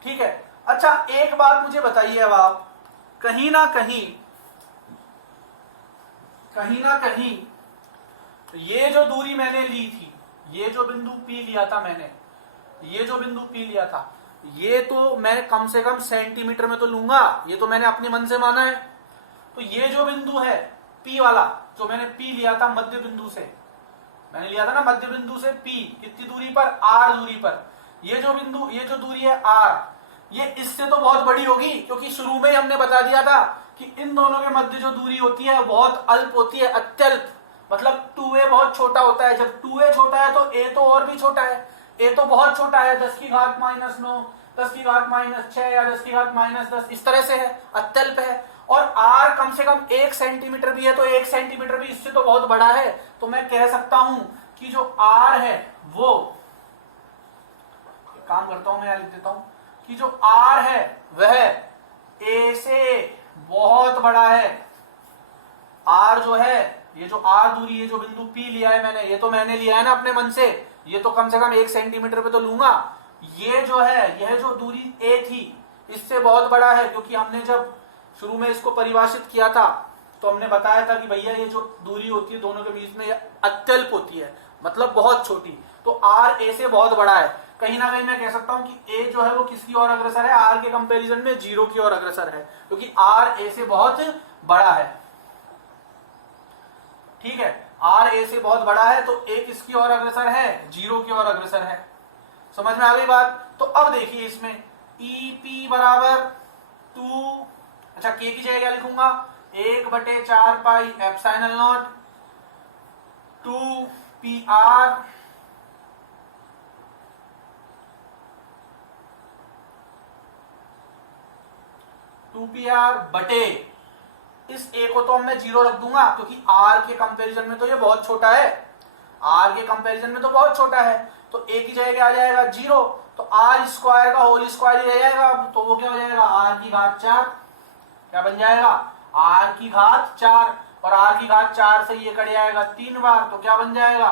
ठीक है, अच्छा एक बात मुझे बताइए, अब आप कहीं ना कहीं ये जो दूरी मैंने ली थी, ये जो बिंदु P लिया था मैंने, ये जो बिंदु P लिया था, ये तो मैं कम से कम सेंटीमीटर में तो लूंगा, ये तो मैंने अपने मन से माना है। तो ये जो बिंदु है P वाला, जो मैंने P लिया था मध्य बिंदु से, मैंने लिया था ना मध्य बिंदु से P, कितनी दूरी पर, R दूरी पर, ये जो बिंदु, ये जो दूरी है R, ये इससे तो बहुत बड़ी होगी, क्योंकि शुरू में ही हमने बता दिया था कि इन दोनों के मध्य जो दूरी होती है बहुत अल्प होती है, अत्यल्प, मतलब 2a बहुत छोटा होता है। जब 2a छोटा है तो a तो और भी छोटा है, a तो बहुत छोटा है, 10 की घात -9, 10 की घात -6 या 10 की घात -10, इस तरह से है, अत्यल्प है। और r कम से कम 1 सेंटीमीटर भी है, तो 1 सेंटीमीटर भी इससे तो बहुत बड़ा है। तो मैं कह सकता हूं कि जो r है वो, काम करता हूं मैं, यहां लिख देता हूं कि जो r है वह a से बहुत बड़ा है। r जो है, ये जो r दूरी, ये जो बिंदु P लिया है मैंने, ये तो मैंने लिया है ना अपने मन से, ये तो कम से कम 1 सेंटीमीटर पे तो लूंगा। ये जो है, यह जो दूरी a थी, इससे बहुत बड़ा है, क्योंकि हमने जब शुरू में इसको परिभाषित किया था तो हमने बताया था कि भैया ये जो दूरी होती है दोनों के बीच में, ये अत्यल्प होती है, मतलब बहुत छोटी। तो r a से बहुत बड़ा है। कहीं ना कहीं मैं कह सकता हूं कि a जो है वो किसकी ओर अग्रसर है, r के कंपैरिजन में 0 की ओर अग्रसर है, क्योंकि r a से बहुत बड़ा है। ठीक है, r a से बहुत बड़ा है तो a किसकी ओर अग्रसर है, 0 की ओर अग्रसर है। समझ में आ गई बात। तो अब देखिए इसमें EP बराबर 2, अच्छा k की जगह क्या लिखूंगा, 1/4 pi epsilon not 2PR 2PR बटे, इस a को तो मैं 0 रख दूंगा, क्योंकि r के कंपैरिजन में तो ये बहुत छोटा है, r के कंपैरिजन में तो बहुत छोटा है। तो a की जगह क्या आ जाएगा, 0, तो r स्क्वायर का होल स्क्वायर ही रह जाएगा, तो वो क्या हो जाएगा, r की घात 4, क्या बन जाएगा, r की घात 4, और r की घात 4 से ये कट जाएगा 3 बार, तो क्या बन जाएगा,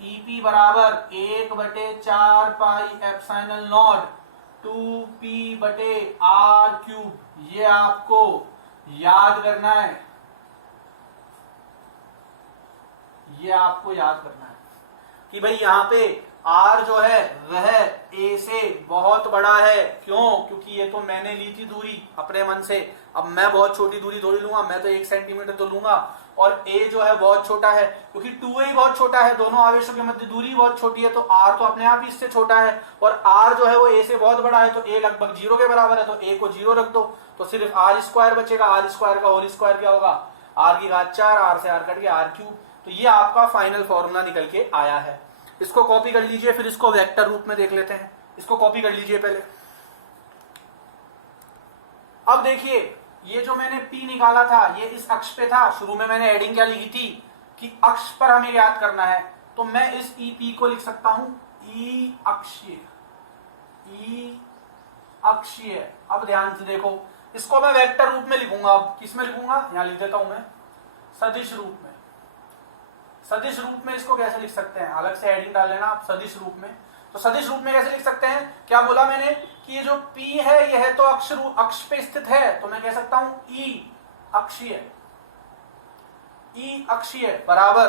EP बराबर 1/4 पाई एप्सिलॉन नॉट 2P बटे R क्यूब। ये आपको याद करना है, ये आपको याद करना है कि भाई यहाँ पे R जो है वह A से बहुत बड़ा है। क्यों, क्योंकि ये तो मैंने ली थी दूरी अपने मन से, अब मैं बहुत छोटी दूरी थोड़ी लूंगा, मैं तो 1 सेंटीमीटर तो लूंगा, और A जो है बहुत छोटा है, क्योंकि 2A ही बहुत छोटा है, दोनों आवेशों के मध्य दूरी बहुत छोटी है, तो R तो अपने आप ही इससे छोटा है, और R जो है वो A से बहुत बड़ा है, तो A लगभग 0 के बराबर है, तो A को 0 रख दो, तो सिर्फ R स्क्वायर बचेगा। R स्क्वायर का होल स्क्वायर क्या होगा, R की घात 4, R से R कट गया, R क्यूब। तो ये आपका फाइनल फॉर्मूला निकल के आया है। इसको कॉपी कर लीजिए, फिर इसको वेक्टर रूप में देख लेते हैं। इसको कॉपी कर लीजिए पहले। अब देखिए, ये जो मैंने P निकाला था ये इस अक्ष पे था, शुरू में मैंने हेडिंग क्या लिखी थी कि अक्ष पर हमें याद करना है, तो मैं इस EP को लिख सकता हूं E अक्षीय, E अक्षीय। अब ध्यान से देखो, इसको मैं वेक्टर रूप में लिखूंगा। अब किस में लिखूंगा, यहां लिख देता हूं मैं, सदिश रूप में। सदिश रूप में इसको कैसे लिख सकते हैं, अलग से हेडिंग डाल लेना आप, सदिश रूप में। तो सदिश रूप में कैसे लिख सकते हैं, क्या बोला मैंने कि ये जो P है यह तो अक्ष पे स्थित है, तो मैं कह सकता हूं E अक्षीय, E अक्षीय बराबर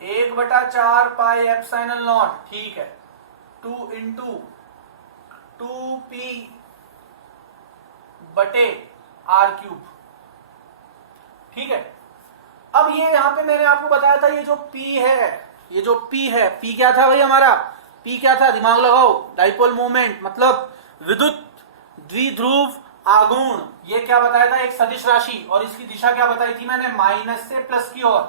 1/4 पाई एप्सिलॉन नॉट, ठीक है, 2 इंटू 2P बटे R क्यूब। ठीक है, अब ये यहां पे मैंने आपको बताया था ये जो P है, ये जो P है, P क्या था भाई हमारा, P क्या था, दिमाग लगाओ, डाइपोल मोमेंट, मतलब विद्युत द्विध्रुव आघूर्ण। ये क्या बताया था, एक सदिश राशि, और इसकी दिशा क्या बताई थी मैंने, माइनस से प्लस की ओर।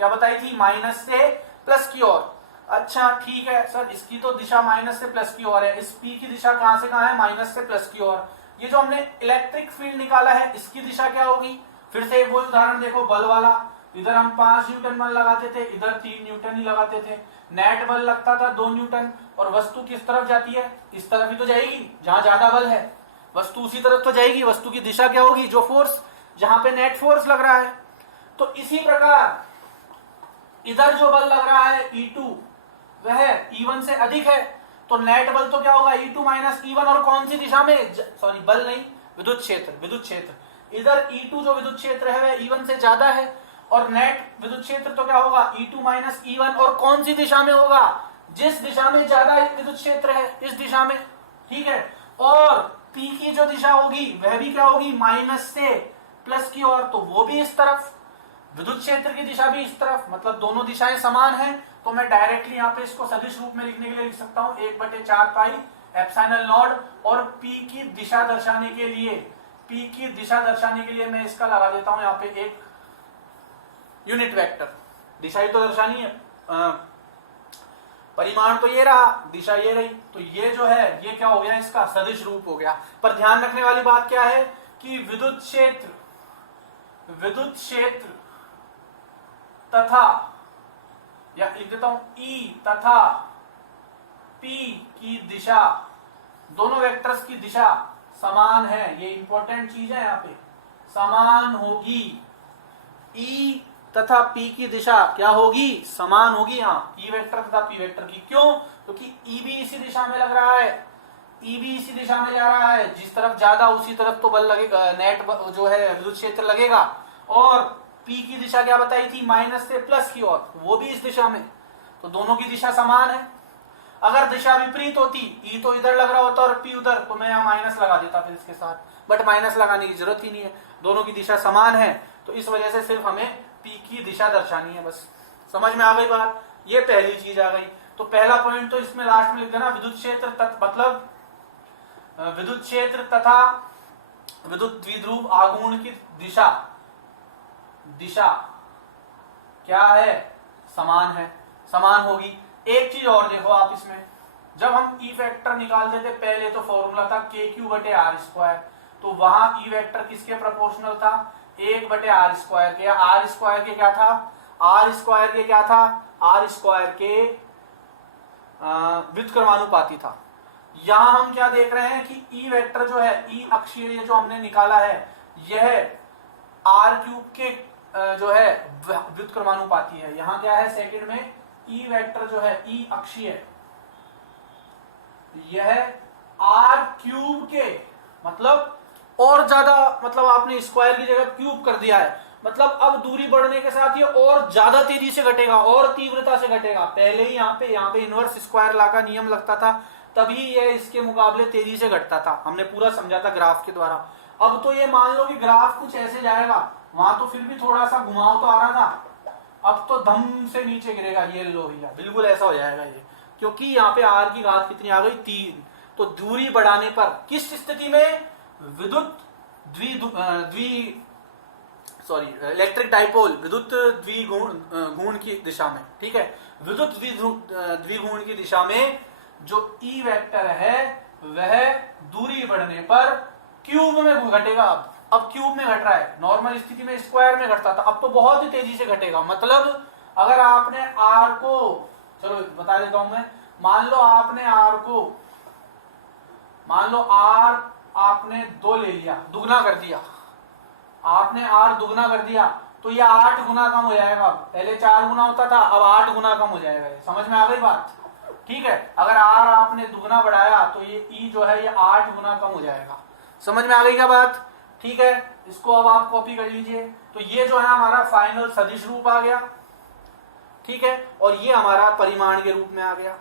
क्या बताई थी, माइनस से प्लस की ओर। अच्छा ठीक है सर, इसकी तो दिशा माइनस से प्लस की ओर है, इस P की दिशा कहां से कहां है, माइनस से प्लस की ओर। ये जो हमने इलेक्ट्रिक फील्ड निकाला है इसकी दिशा क्या होगी, फिर से एक वो उदाहरण देखो, बल वाला, इधर हम 5 न्यूटन बल लगाते थे, इधर 3 न्यूटन ही लगाते थे, नेट बल लगता था 2 न्यूटन, और वस्तु किस तरफ जाती है, इस तरफ ही तो जाएगी, जहां ज्यादा बल है वस्तु उसी तरफ तो जाएगी। वस्तु की दिशा क्या होगी, जो फोर्स, जहां पे नेट फोर्स लग रहा है। तो इसी प्रकार इधर जो बल लग रहा है E2 वह E1 से अधिक है, तो नेट बल तो क्या होगा, E2 माइनस E1, और कौन सी दिशा में, सॉरी बल नहीं, विद्युत क्षेत्र, विद्युत क्षेत्र। इधर E2 जो विद्युत क्षेत्र है वह E1 से ज्यादा है, और नेट विद्युत क्षेत्र तो क्या होगा, E2 माइनस E1, और कौन सी दिशा में होगा, जिस दिशा में ज्यादा विद्युत क्षेत्र है, इस दिशा में। ठीक है, और P की जो दिशा होगी वह भी क्या होगी, माइनस से प्लस की ओर, तो वो भी इस तरफ। विद्युत क्षेत्र की दिशा भी इस तरफ, मतलब दोनों दिशाएं समान हैं, तो मैं डायरेक्टली यहाँ पे इसको सदिश रूप में लिखने के लिए लिख सकता हूँ 1/4 पाई एप्सिलॉन नॉट, और P की दिशा दर्शाने के लिए मैं इसका लगा देता हूं यहाँ पे एक यूनिट वेक्टर। दिशा ही तो दर्शानी है, परिमाण तो ये रहा, दिशा ये रही, तो ये जो है ये क्या हो गया, इसका सदिश रूप हो गया। पर ध्यान रखने वाली बात क्या है कि विद्युत क्षेत्र तथा, या लिख देता हूं E तथा P की दिशा, दोनों वेक्टर्स की दिशा समान है। ये इंपॉर्टेंट चीज है, यहाँ पे समान होगी। E तथा P की दिशा क्या होगी, समान होगी। यहाँ E वेक्टर तथा P वेक्टर की, क्यों, क्योंकि E भी इसी दिशा में लग रहा है, E भी इसी दिशा में जा रहा है, जिस तरफ ज्यादा उसी तरफ तो बल लगेगा, नेट जो है विद्युत क्षेत्र लगेगा। और P की दिशा क्या बताई थी, माइनस से प्लस की ओर, वो भी इस दिशा में, तो दोनों की दिशा समान है। अगर दिशा विपरीत होती, E तो इधर लग रहा होता और P उधर, तो मैं यहाँ माइनस लगा देता फिर इसके साथ, बट माइनस लगाने की जरूरत ही नहीं है, दोनों की दिशा समान है, तो इस वजह से सिर्फ हमें P की दिशा दर्शानी है। बस समझ में आ गई बात, ये पहली चीज आ गई। तो पहला पॉइंट तो इसमें लास्ट में लिख देना, विद्युत क्षेत्र मतलब विद्युत क्षेत्र तथा विद्युत द्विध्रुव आघूर्ण की दिशा क्या है, समान होगी। एक चीज और देखो आप इसमें, जब हम E वेक्टर निकालते थे पहले तो फॉर्मूला था KQ/R², तो वहां E वेक्टर किसके प्रोपोर्शनल था, 1/R² के। R² के क्या था, R² के क्या था, R² के व्युत्क्रमानुपाती था। यहां हम क्या देख रहे हैं कि E वेक्टर जो है, E अक्षीय जो हमने निकाला है, यह R³ के जो है व्युत्क्रमानुपाती है। यहां क्या है सेकंड में, E वेक्टर जो है E अक्षीय, यह R³ के, मतलब और ज्यादा, मतलब आपने स्क्वायर की जगह क्यूब कर दिया है, मतलब अब दूरी बढ़ने के साथ ये और ज्यादा तेजी से घटेगा और तीव्रता से घटेगा। पहले ही यहाँ पे इनवर्स स्क्वायर लॉ का नियम लगता था, तभी यह इसके मुकाबले तेजी से घटता था, हमने पूरा समझा था ग्राफ के द्वारा। अब तो ये मान लो कि ग्राफ कुछ ऐसे जाएगा, वहां तो फिर भी थोड़ा सा घुमाव तो आ रहा था, अब तो धम से नीचे गिरेगा, ये लो भैया, बिल्कुल ऐसा हो जाएगा ये, क्योंकि यहाँ पे R की घात कितनी आ गई, 3। तो दूरी बढ़ाने पर किस स्थिति में, विद्युत इलेक्ट्रिक डाइपोल विद्युत द्विघूर्ण की दिशा में, ठीक है, विद्युत द्विघूर्ण की दिशा में जो E वेक्टर है वह दूरी बढ़ने पर क्यूब में घटेगा। अब क्यूब में घट रहा है, नॉर्मल स्थिति में स्क्वायर में घटता था, अब तो बहुत ही तेजी से घटेगा। मतलब अगर आपने R को, चलो बता देता हूं मैं, मान लो R आपने 2 ले लिया, दुगना कर दिया, आपने R दुगना कर दिया, तो ये 8 गुना कम हो जाएगा। पहले 4 गुना होता था, अब 8 गुना कम हो जाएगा। समझ में आ गई बात, ठीक है। अगर R आपने दुगना बढ़ाया तो ये E जो है ये 8 गुना कम हो जाएगा। समझ में आ गई क्या बात, ठीक है। इसको अब आप कॉपी कर लीजिए। तो ये जो है हमारा फाइनल सदिश रूप आ गया, ठीक है, और ये हमारा परिमाण के रूप में आ गया।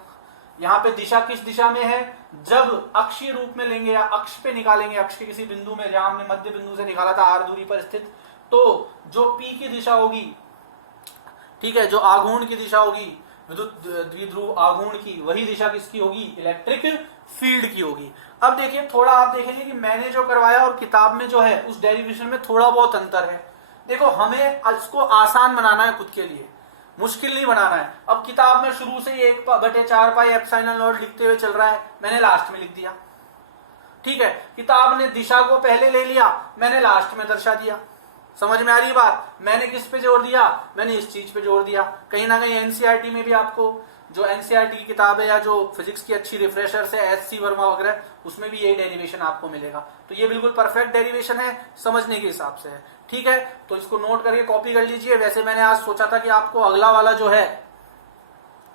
यहाँ पे दिशा किस दिशा में है, जब अक्षीय रूप में लेंगे या अक्ष पे निकालेंगे, अक्ष के किसी बिंदु में, जहां हमने मध्य बिंदु से निकाला था R दूरी पर स्थित, तो जो P की दिशा होगी, ठीक है, जो आघूर्ण की दिशा होगी, विद्युत द्विध्रुव आघूर्ण की, वही दिशा किसकी होगी, इलेक्ट्रिक फील्ड की होगी। अब देखिए, थोड़ा आप देखेंगे कि मैंने जो करवाया और किताब में जो है उस डेरिवेशन में थोड़ा बहुत अंतर है। देखो, हमें इसको आसान बनाना है खुद के लिए, मुश्किल नहीं बनाना है। अब किताब में शुरू से 1/4 पाई एप्सिलॉन नॉट लिखते हुए चल रहा है, मैंने लास्ट में लिख दिया, ठीक है। किताब ने दिशा को पहले ले लिया, मैंने लास्ट में दर्शा दिया। समझ में आ रही बात, मैंने किस पे जोर दिया, मैंने इस चीज पे जोर दिया। कहीं ना कहीं एनसीईआरटी में भी आपको, जो एनसीईआरटी की किताब है या जो फिजिक्स की अच्छी रिफ्रेशर से एचसी वर्मा वगैरह, उसमें भी यही डेरिवेशन आपको मिलेगा। तो ये बिल्कुल परफेक्ट डेरिवेशन है, समझने के हिसाब से है, ठीक है। तो इसको नोट करके कॉपी कर लीजिए। वैसे मैंने आज सोचा था कि आपको अगला वाला जो है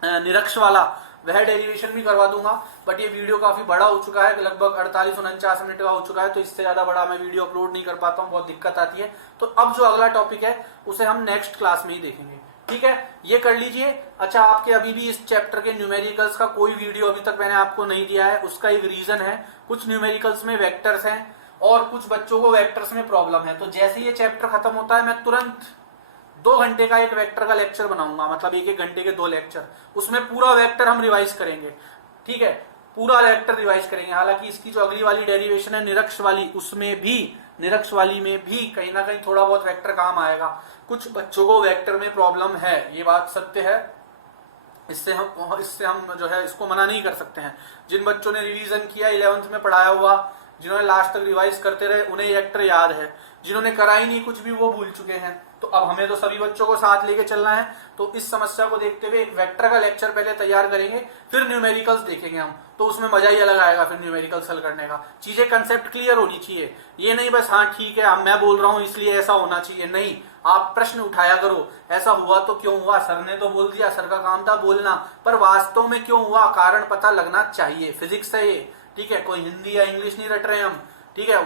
निरक्ष वाला, वह डेरिवेशन भी करवा दूंगा, बट ये वीडियो काफी बड़ा हो चुका है, लगभग 48-49 मिनट का हो चुका है, तो इससे ज्यादा बड़ा मैं वीडियो अपलोड नहीं कर पाता हूँ, बहुत दिक्कत आती है। तो अब जो अगला टॉपिक है उसे हम नेक्स्ट क्लास में ही देखेंगे, ठीक है। ये कर लीजिए। अच्छा, आपके अभी भी इस चैप्टर के न्यूमेरिकल्स का कोई वीडियो अभी तक मैंने आपको नहीं दिया है, उसका एक रीजन है, कुछ न्यूमेरिकल्स में वेक्टर्स हैं और कुछ बच्चों को वेक्टर्स में प्रॉब्लम है। तो जैसे ये चैप्टर खत्म होता है, मैं तुरंत 2 घंटे का एक वेक्टर का लेक्चर बनाऊंगा, मतलब 1-1 घंटे के 2 लेक्चर, उसमें पूरा वेक्टर हम रिवाइज करेंगे। ठीक है, पूरा वेक्टर रिवाइज करेंगे। हालांकि इसकी जो अगली वाली डेरिवेशन है निरक्ष वाली, उसमें भी, निरक्ष वाली में भी कहीं ना कहीं थोड़ा बहुत वेक्टर काम आएगा। कुछ बच्चों को वेक्टर में प्रॉब्लम है, ये बात सत्य है, इससे हम जो है इसको मना नहीं कर सकते हैं। जिन बच्चों ने रिवीजन किया, 11th में पढ़ाया हुआ, जिन्होंने लास्ट तक रिवाइज करते रहे, उन्हें वेक्टर याद है। जिन्होंने करा ही नहीं कुछ भी, वो भूल चुके हैं। तो अब हमें तो सभी बच्चों को साथ लेके चलना है। तो इस समस्या को देखते हुए एक वेक्टर का लेक्चर पहले तैयार करेंगे, फिर न्यूमेरिकल्स देखेंगे हम, तो उसमें मजा ही अलग आएगा फिर न्यूमेरिकल्स हल करने का। चीजें कंसेप्ट क्लियर होनी चाहिए, ये नहीं बस हाँ ठीक है अब मैं बोल रहा हूं इसलिए ऐसा होना चाहिए, नहीं, आप प्रश्न उठाया करो, ऐसा हुआ तो क्यों हुआ, सर ने तो बोल दिया, सर का काम था बोलना, पर वास्तव में क्यों हुआ, कारण पता लगना चाहिए। फिजिक्स है ये, ठीक है, कोई हिंदी या इंग्लिश नहीं रट रहे हम, ठीक है,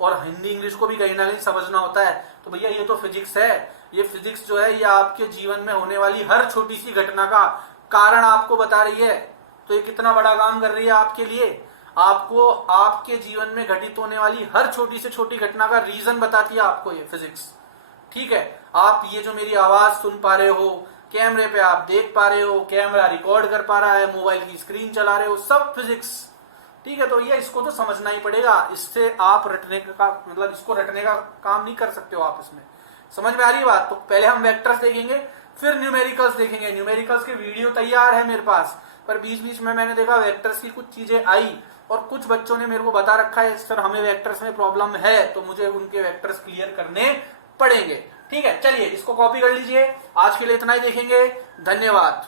और हिंदी इंग्लिश को भी कहीं ना कहीं समझना होता है। तो भैया ये तो फिजिक्स है, ये फिजिक्स जो है ये आपके जीवन में होने वाली हर छोटी सी घटना का कारण आपको बता रही है। तो ये कितना बड़ा काम कर रही है आपके लिए, आपको आपके जीवन में घटित होने वाली हर छोटी से छोटी घटना का रीजन बताती है आपको ये फिजिक्स। ठीक है, आप ये जो मेरी आवाज सुन पा रहे हो, कैमरे पे आप देख पा रहे हो, कैमरा रिकॉर्ड कर पा रहा है, मोबाइल की स्क्रीन चला रहे हो, सब फिजिक्स। ठीक है, तो ये इसको तो समझना ही पड़ेगा, इससे आप रटने का मतलब इसको रटने का काम नहीं कर सकते हो आप। इसमें समझ में आ रही है बात। तो पहले हम वेक्टर्स देखेंगे, फिर न्यूमेरिकल्स देखेंगे। न्यूमेरिकल्स के वीडियो तैयार है मेरे पास, पर बीच बीच में मैंने देखा वेक्टर्स की कुछ चीजें आई और कुछ बच्चों ने मेरे को बता रखा है सर हमें वेक्टर्स में प्रॉब्लम है, तो मुझे उनके वेक्टर्स क्लियर करने पड़ेंगे। ठीक है, चलिए इसको कॉपी कर लीजिए। आज के लिए इतना ही देखेंगे, धन्यवाद।